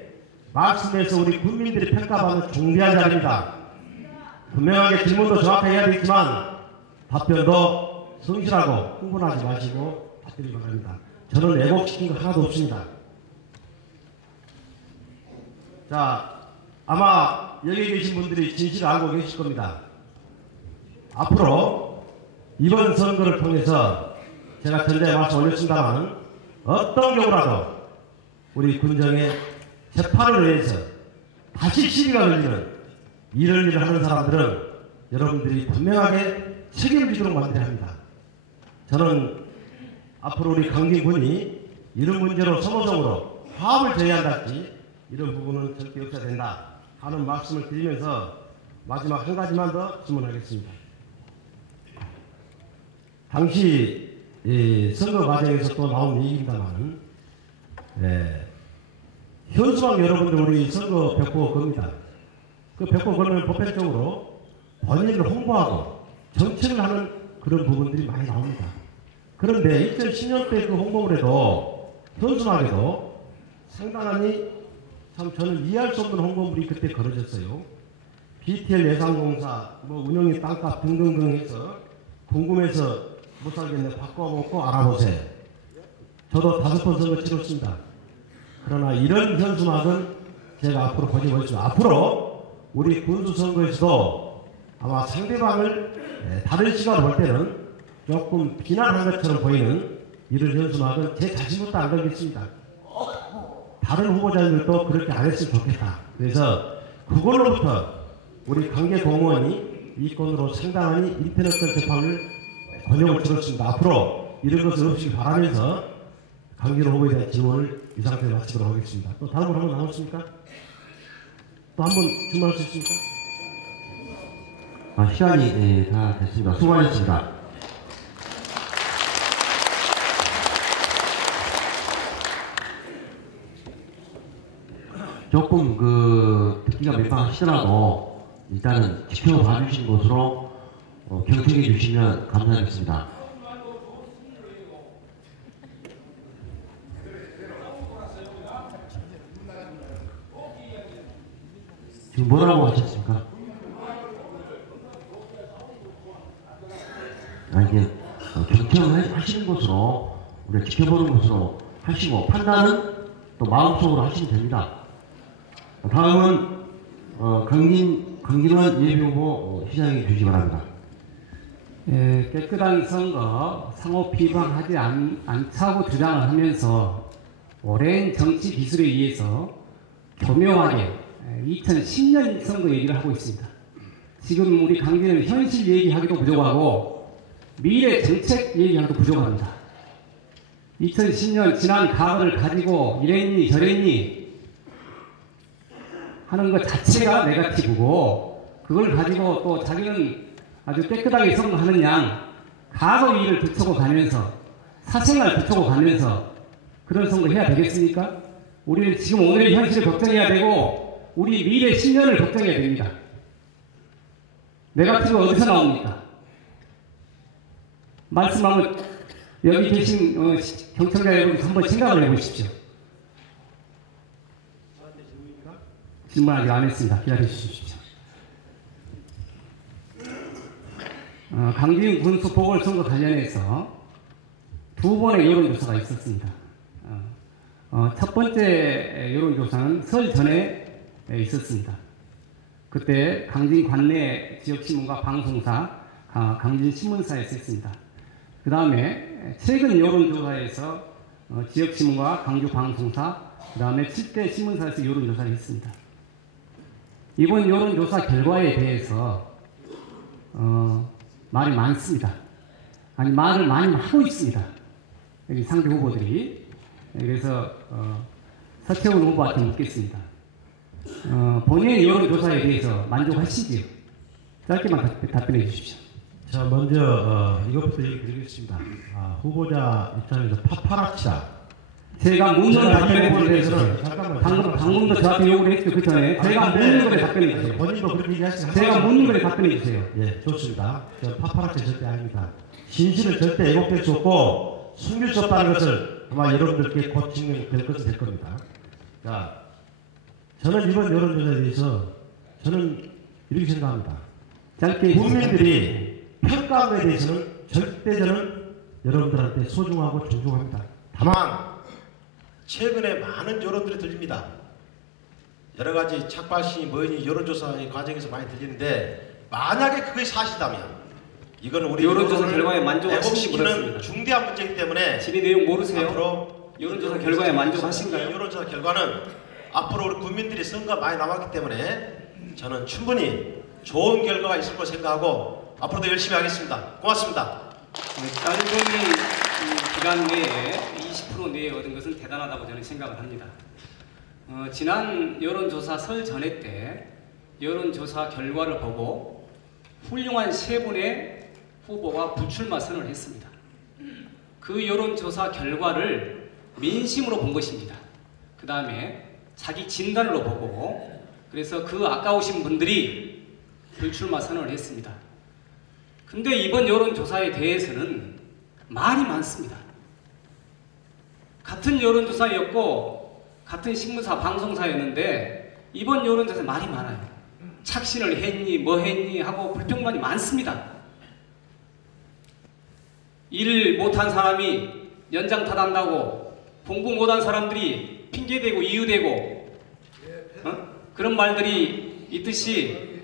말씀해서 우리 국민들이 평가받는 중대한 자리입니다. 분명하게 질문도 정확하게 해야 되겠지만 답변도 성실하고 흥분하지 마시고 답변이 바랍니다. 저는 왜곡시킨 거 하나도 없습니다. 자, 아마 여기 계신 분들이 진실을 알고 계실 겁니다. 앞으로 이번 선거를 통해서 제가 전자에 말씀 올렸습니다만 어떤 경우라도 우리 군정의 재판을 위해서 다시 시비가 걸리는 이런 일을 하는 사람들은 여러분들이 분명하게 책임지도록 만들어야 합니다. 저는 앞으로 우리 강진군이 이런 문제로 소모적으로 화합을 제의한달지 이런 부분은 절대 없어야 된다 하는 말씀을 드리면서 마지막 한 가지만 더 질문하겠습니다. 당시 선거 과정에서 또 나온 얘기입니다만 현수막 여러분들 우리 선거 벽보 겁니다. 그 벽보 걸면 보편적으로 본인을 홍보하고 정치를 하는 그런 부분들이 많이 나옵니다. 그런데 2010년 때 그 홍보를 해도 현수막에도 상당히 참 저는 이해할 수 없는 홍보물이 그때 걸어졌어요. BTL 예산공사, 운영이 땅값 등등등 해서 궁금해서 못 살겠네. 바꿔먹고 알아보세요. 저도 5번 선거 치렀습니다. 그러나 이런 현수막은 제가 앞으로 보지 못했습니다. 앞으로 우리 군수선거에서도 아마 상대방을 다른 시각으로 볼 때는 조금 비난한 것처럼 보이는 이런 현수막은 제 자신부터 안 걸겠습니다. 다른 후보자들도 그렇게 안 했으면 좋겠다. 그래서 그걸로부터 우리 관계 공무원이 이 건으로 상당한 인터넷권 재판을 권역을 들었습니다. 앞으로 이런 것을 없이 바라면서 강진호 후보에 대한 질문을 이 상태로 마치도록 하겠습니다. 또 다른 분 한 번 남았습니까? 또 한 번 질문할 수 있습니까? 시간이 다 됐습니다. 수고하셨습니다. 조금 듣기가 민망하시더라도 일단은 지켜봐 주신 것으로 경청해 주시면 감사하겠습니다. 지금 뭐라고 하셨습니까? 이게 경청을 하시는 것으로 우리가 지켜보는 것으로 하시고 판단은 또 마음속으로 하시면 됩니다. 다음은 강진원 예비후보 시작해 주시기 바랍니다. 예, 깨끗한 선거, 상호 비방하지 않자고 주장을 하면서 오랜 정치 기술에 의해서 교묘하게 2010년 선거 얘기를 하고 있습니다. 지금 우리 강진은 현실 얘기하기도 부족하고 미래 정책 얘기하기도 부족합니다. 2010년 지난 과거를 가지고 이랬니 저랬니 하는 것 자체가 네거티브고 그걸 가지고 또 자기는 아주 깨끗하게 선거하는 양 과거 위를 붙이고 가면서 사생활 붙이고 가면서 그런 선거 해야 되겠습니까? 우리는 지금 오늘의 현실을 걱정해야 되고 우리 미래 10년을 걱정해야 됩니다. 네거티브가 어디서 나옵니까? 말씀하면 여기 계신 경청자 여러분 한번 생각을 해보십시오. 질문 아직 안 했습니다. 기다려 주십시오. 강진 군수 보궐선거 관련해서 두 번의 여론조사가 있었습니다. 첫 번째 여론조사는 설 전에 있었습니다. 그때 강진 관내 지역신문과 방송사, 강진 신문사에서 했습니다. 그 다음에 최근 여론조사에서 지역신문과 강주 방송사, 그 다음에 7대 신문사에서 여론조사를 했습니다. 이번 여론조사 결과에 대해서 말이 많습니다. 아니 말을 많이 하고 있습니다. 여기 상대 후보들이. 그래서 서채원 후보한테 묻겠습니다. 본인의 여론조사에 대해서 만족하시지요? 짧게만 답변해 주십시오. 자, 먼저 이것부터 얘기드리겠습니다. 후보자 입장에서 파파라치다. 제가 묻는 걸 답변해 후보에 주세요. 잠깐만. 방금도 저한테 요구를 했죠. 그 전에 제가 묻는 거에 답변해 주세요. 본인도 그렇게 얘기하시면 제가 묻는 거에 답변해 주세요. 예, 좋습니다. 저 파파라치 절대 아닙니다. 진실을 절대 왜곡될 수 없고 숨길 수 없다는 것을 아마 여러분들께 곧 증명될 것은 될 겁니다. 자, 저는 이번 여론조사에 대해서 저는 이렇게 생각합니다. 짧게 국민들이 평가에 대해서는 절대 저는 여러분들한테 소중하고 존중합니다. 다만 최근에 많은 여론들이 들립니다. 여러 가지 착발신이 뭐니 여론조사의 과정에서 많이 들리는데 만약에 그것이 사실이라면 이거는 우리 여론조사 결과에 만족하신지 회복시키는 물었습니다. 중대한 문제이기 때문에 질의 내용 모르세요? 앞으로 여론조사 결과에 만족하신가요? 이 여론조사 결과는 앞으로 우리 국민들이 선거가 많이 남았기 때문에 저는 충분히 좋은 결과가 있을 거라 생각하고 앞으로도 열심히 하겠습니다. 고맙습니다. 짧은 기간 내에 20% 내에 얻은 것은 대단하다고 저는 생각을 합니다. 지난 여론조사 설 전에 때 여론조사 결과를 보고 훌륭한 세 분의 후보가 부출마 선언을 했습니다. 그 여론조사 결과를 민심으로 본 것입니다. 그 다음에 자기 진단으로 보고 그래서 그 아까우신 분들이 불출마 선언을 했습니다. 근데 이번 여론조사에 대해서는 말이 많습니다. 같은 여론조사였고 같은 신문사 방송사였는데 이번 여론조사에 말이 많아요. 착신을 했니 뭐 했니 하고 불평만이 많습니다. 일을 못한 사람이 연장타단다고 공부 못한 사람들이 핑계대고 이유대고 그런 말들이 있듯이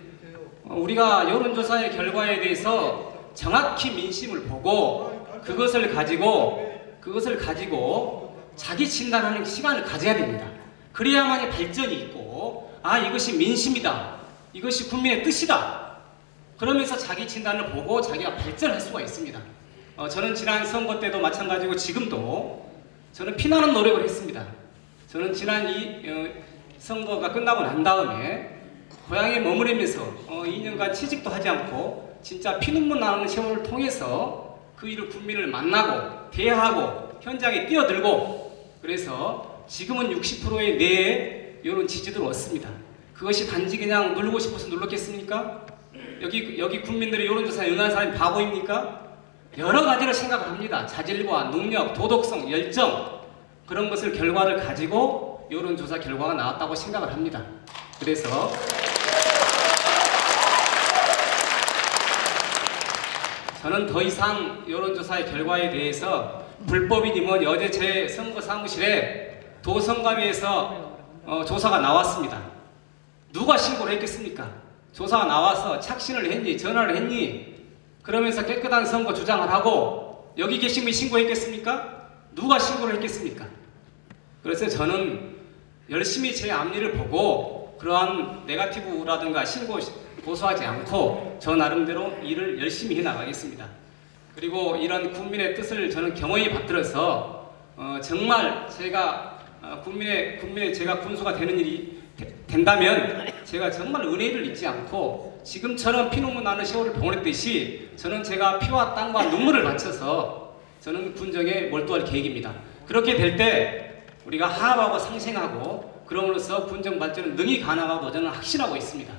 우리가 여론조사의 결과에 대해서 정확히 민심을 보고 그것을 가지고 자기 진단하는 시간을 가져야 됩니다. 그래야만이 발전이 있고 이것이 민심이다. 이것이 국민의 뜻이다. 그러면서 자기 진단을 보고 자기가 발전할 수가 있습니다. 저는 지난 선거 때도 마찬가지고 지금도 저는 피나는 노력을 했습니다. 저는 지난 선거가 끝나고 난 다음에 고향에 머무르면서 2년간 취직도 하지 않고 진짜 피눈물 나는 세월을 통해서 그 일을 국민을 만나고 대하고 현장에 뛰어들고 그래서 지금은 60%의 내에 이런 지지도를 얻습니다. 그것이 단지 그냥 누르고 싶어서 눌렀겠습니까? 여기 국민들의 여론조사에 응한 사람이 바보입니까? 여러 가지를 생각을 합니다. 자질과 능력, 도덕성, 열정 그런 것을 결과를 가지고 여론조사 결과가 나왔다고 생각을 합니다. 그래서 저는 더 이상 여론조사의 결과에 대해서 불법이니 뭐니 어제 제 선거 사무실에 도성감에서 조사가 나왔습니다. 누가 신고를 했겠습니까? 조사가 나와서 착신을 했니 전화를 했니 그러면서 깨끗한 선거 주장을 하고 여기 계신 분이 신고했겠습니까? 누가 신고를 했겠습니까? 그래서 저는 열심히 제 앞일을 보고 그러한 네거티브라든가 신고 고소하지 않고 저 나름대로 일을 열심히 해나가겠습니다. 그리고 이런 국민의 뜻을 저는 겸허히 받들어서 정말 제가 국민의 제가 군수가 되는 일이 된다면 제가 정말 은혜를 잊지 않고 지금처럼 피눈물 나는 세월을 보냈듯이 저는 제가 피와 땀과 눈물을 바쳐서 저는 군정에 몰두할 계획입니다. 그렇게 될 때 우리가 화합하고 상생하고 그럼으로써 군정 발전은 능히 가능하고 저는 확신하고 있습니다.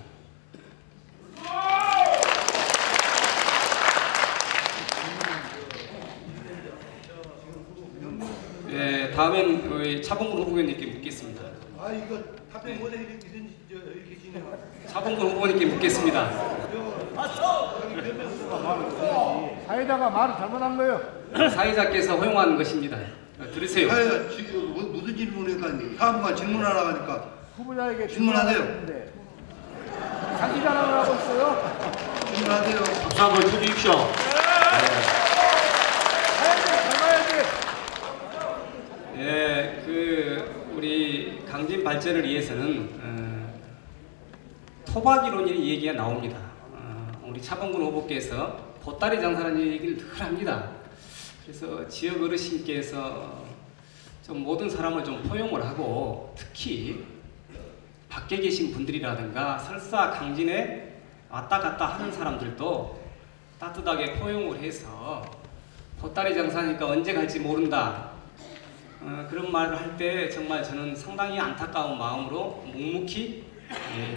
네, 다음엔 우리 차범근 후보님께 묻겠습니다. 아 이거 답변 못해 이렇게 진행. 차범근 후보님께 묻겠습니다. 사회자가 말을 잘못한 거예요. 사회자께서 허용한 것입니다. 들으세요. 사회가 지금 무슨 질문을까지 사무관 질문하라고 하니까 후보자에게 질문하세요. 자기 자랑을 하고 있어요. 질문하세요. 박수 한번 쳐주십시오. 예, 우리 강진 발전을 위해서는 토박 이론이 얘기가 나옵니다. 우리 차범근 후보께서 보따리 장사라는 얘기를 늘 합니다. 그래서 지역 어르신께서 좀 모든 사람을 좀 포용을 하고 특히 밖에 계신 분들이라든가 설사 강진에 왔다 갔다 하는 사람들도 따뜻하게 포용을 해서 보따리 장사니까 언제 갈지 모른다. 그런 말을 할 때 정말 저는 상당히 안타까운 마음으로 묵묵히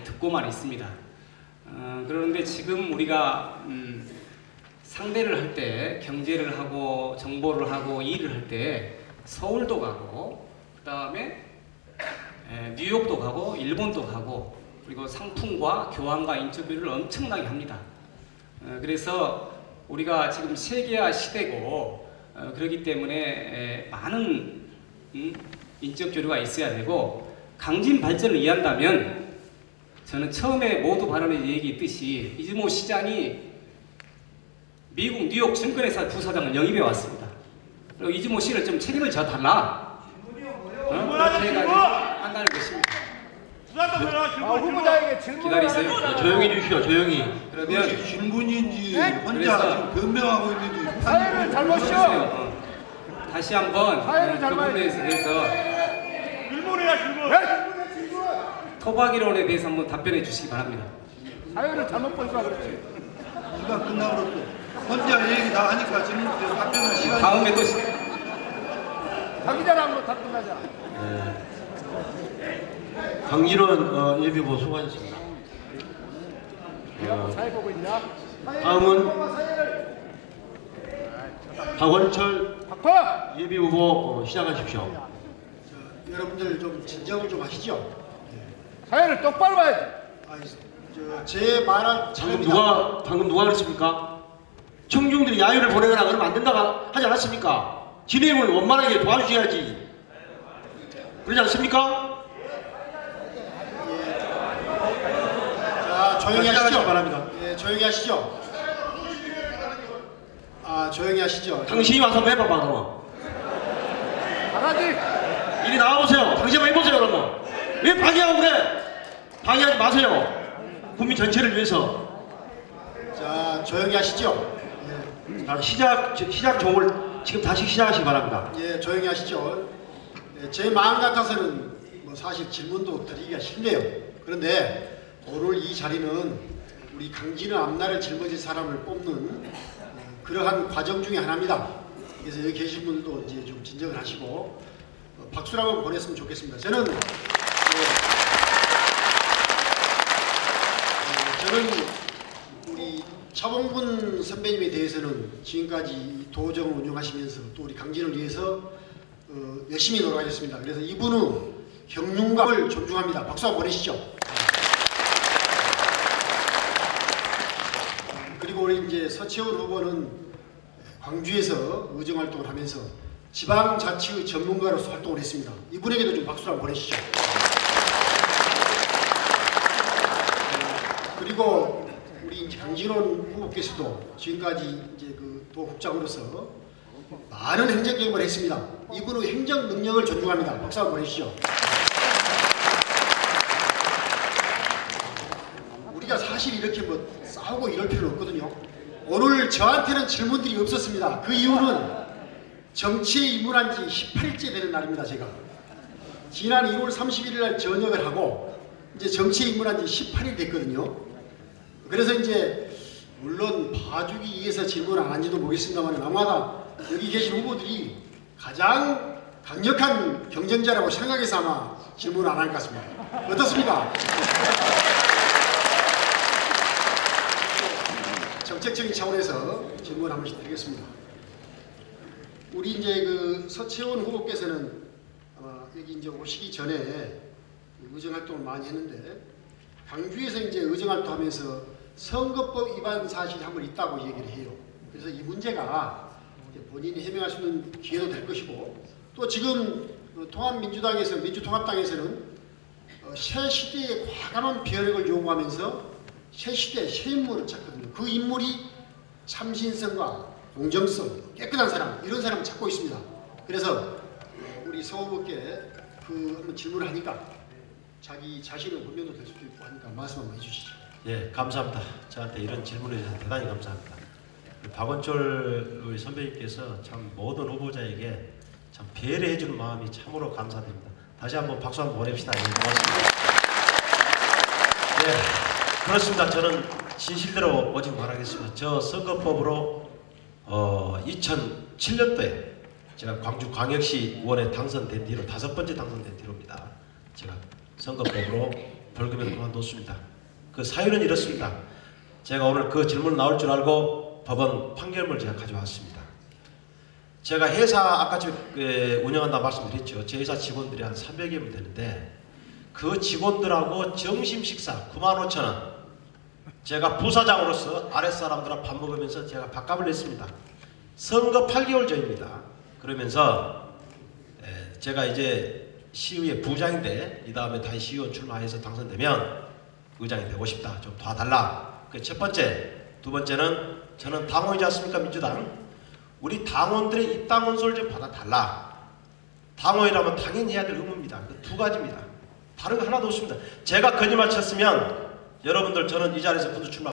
듣고만 있습니다. 그런데 지금 우리가 상대를 할 때 경제를 하고 정보를 하고 일을 할 때 서울도 가고 그 다음에 뉴욕도 가고 일본도 가고 그리고 상품과 교환과 인터뷰를 엄청나게 합니다. 그래서 우리가 지금 세계화 시대고 그렇기 때문에 많은 인적 교류가 있어야 되고 강진 발전을 이해한다면 저는 처음에 모두 발언에 얘기했듯이 이즈모 시장이 미국 뉴욕 증권회사 부사장을 영입해 왔습니다. 그리고 이즈모 씨를 좀 책임을 져 달라. 그렇게 해가지고 한다는 것입니다. 후보자에게 질문을 기다리세요. 네, 조용히 해주시오. 조용히. 그러면 그것이 질문인지 혼자 그래서- 지금 변명하고 있는지 사회를 잘못이요. 다시 한번 사회를 잘 그 봐야 부분에 대해서 토박 이론에 대해서 한번 답변해 주시기 바랍니다. 사회를 잘못 보니까 그렇지. 시간 끝나버렸어. 혼자 얘기 다 하니까 지금 답변할 시간이 다음에 또 자기 자랑으로 다 끝나자. 강진원 예비후보 수고하셨습니다. 사회 보고 있냐? 다음은 박원철 박화! 예비후보 시작하십시오. 여러분들 좀 진정을 좀 하시죠. 사회를 똑바로 봐야지. 제 말을 방금 누가 그랬습니까? 청중들이 야유를 보내거나 그러면 안 된다고 하지 않았습니까? 진행을 원만하게 도와주셔야지. 그러지 않습니까? 자, 조용히 시작하시기 하시죠. 바랍니다. 예, 조용히 하시죠. 조용히 하시죠. 당신이 와서 해봐봐 그러면. 강아지. 이리 나와보세요. 당신 한번 해보세요 그러면. 왜 방해하고 그래? 방해하지 마세요. 국민 전체를 위해서. 자, 조용히 하시죠. 자, 시작 종을 지금 다시 시작하시기 바랍니다. 예, 조용히 하시죠. 예, 제 마음 같아서는 뭐 사실 질문도 드리기가 쉽네요. 그런데 오늘 이 자리는 우리 강진의 앞날을 짊어질 사람을 뽑는 그러한 과정 중에 하나입니다. 그래서 여기 계신 분들도 이제 좀 진정을 하시고 박수를 한번 보냈으면 좋겠습니다. 저는 우리 차범근 선배님에 대해서는 지금까지 도정을 운영하시면서 또 우리 강진을 위해서 열심히 노력하셨습니다. 그래서 이분은 경륜감을 존중합니다. 박수 한번 보내시죠. 그리고 우리 이제 서채원 후보는 광주에서 의정 활동을 하면서 지방자치의 전문가로서 활동을 했습니다. 이분에게도 좀 박수를 한번 보내시죠. 그리고 우리 이제 강진원 후보께서도 지금까지 이제 그 도국장으로서 많은 행정 경험을 했습니다. 이분의 행정 능력을 존중합니다. 박수 한번 보내시죠. 우리가 사실 이렇게 뭐 싸우고 이럴 필요는 없거든요. 오늘 저한테는 질문들이 없었습니다. 그 이유는 정치에 입문한 지 18일째 되는 날입니다. 제가 지난 1월 31일 날 전역을 하고 이제 정치에 입문한 지 18일 됐거든요. 그래서 이제 물론 봐주기 위해서 질문을 안 한지도 모르겠습니다만 아마도 여기 계신 후보들이 가장 강력한 경쟁자라고 생각해서 아마 질문을 안 할 것 같습니다. 어떻습니까? 정책적인 차원에서 질문 한 번씩 드리겠습니다. 우리 이제 그 서채원 후보께서는 여기 이제 오시기 전에 의정 활동을 많이 했는데 광주에서 이제 의정 활동하면서 선거법 위반 사실이 한 번 있다고 얘기를 해요. 그래서 이 문제가 본인이 해명할 수 있는 기회도 될 것이고 또 지금 통합민주당에서 민주통합당에서는 새 시대의 과감한 변혁을 요구하면서 새 시대의 새 인물을 찾거든요. 그 인물이 참신성과 공정성, 깨끗한 사람 이런 사람을 찾고 있습니다. 그래서 우리 서 후보께 그 한번 질문을 하니까 자기 자신의 본명도 될 수도 있고 하니까 말씀 한번 해주시죠. 예, 감사합니다. 저한테 이런 질문을 해주셔서 대단히 감사합니다. 박원철 우리 선배님께서 참 모든 후보자에게 참 배려해주는 마음이 참으로 감사드립니다. 다시 한번 박수 한번 보냅시다. 예, 고맙습니다. 예, 그렇습니다. 저는 진실대로 오직 말하겠습니다. 저 선거법으로 2007년도에 제가 광주광역시 의원에 당선된 뒤로 5번째 당선된 뒤로입니다. 제가 선거법으로 벌금에 그만뒀습니다. 그 사유는 이렇습니다. 제가 오늘 그 질문 나올 줄 알고 법원 판결문을 제가 가져왔습니다. 제가 회사 아까 운영한다 말씀드렸죠. 제 회사 직원들이 한 300여명 되는데 그 직원들하고 점심 식사 95,000원 제가 부사장으로서 아랫사람들하고 밥 먹으면서 제가 밥값을 냈습니다. 선거 8개월 전입니다. 그러면서 제가 이제 시의회 부장인데 이 다음에 다시 시의원 출마해서 당선되면 의장이 되고 싶다. 좀 도와달라. 그 첫 번째. 두 번째는 저는 당원이지 않습니까? 민주당. 우리 당원들의 입당원서를 좀 받아달라. 당원이라면 당연히 해야 될 의무입니다. 그 두 가지입니다. 다른 거 하나도 없습니다. 제가 거짓말 쳤으면 여러분들 저는 이 자리에서 부두 출마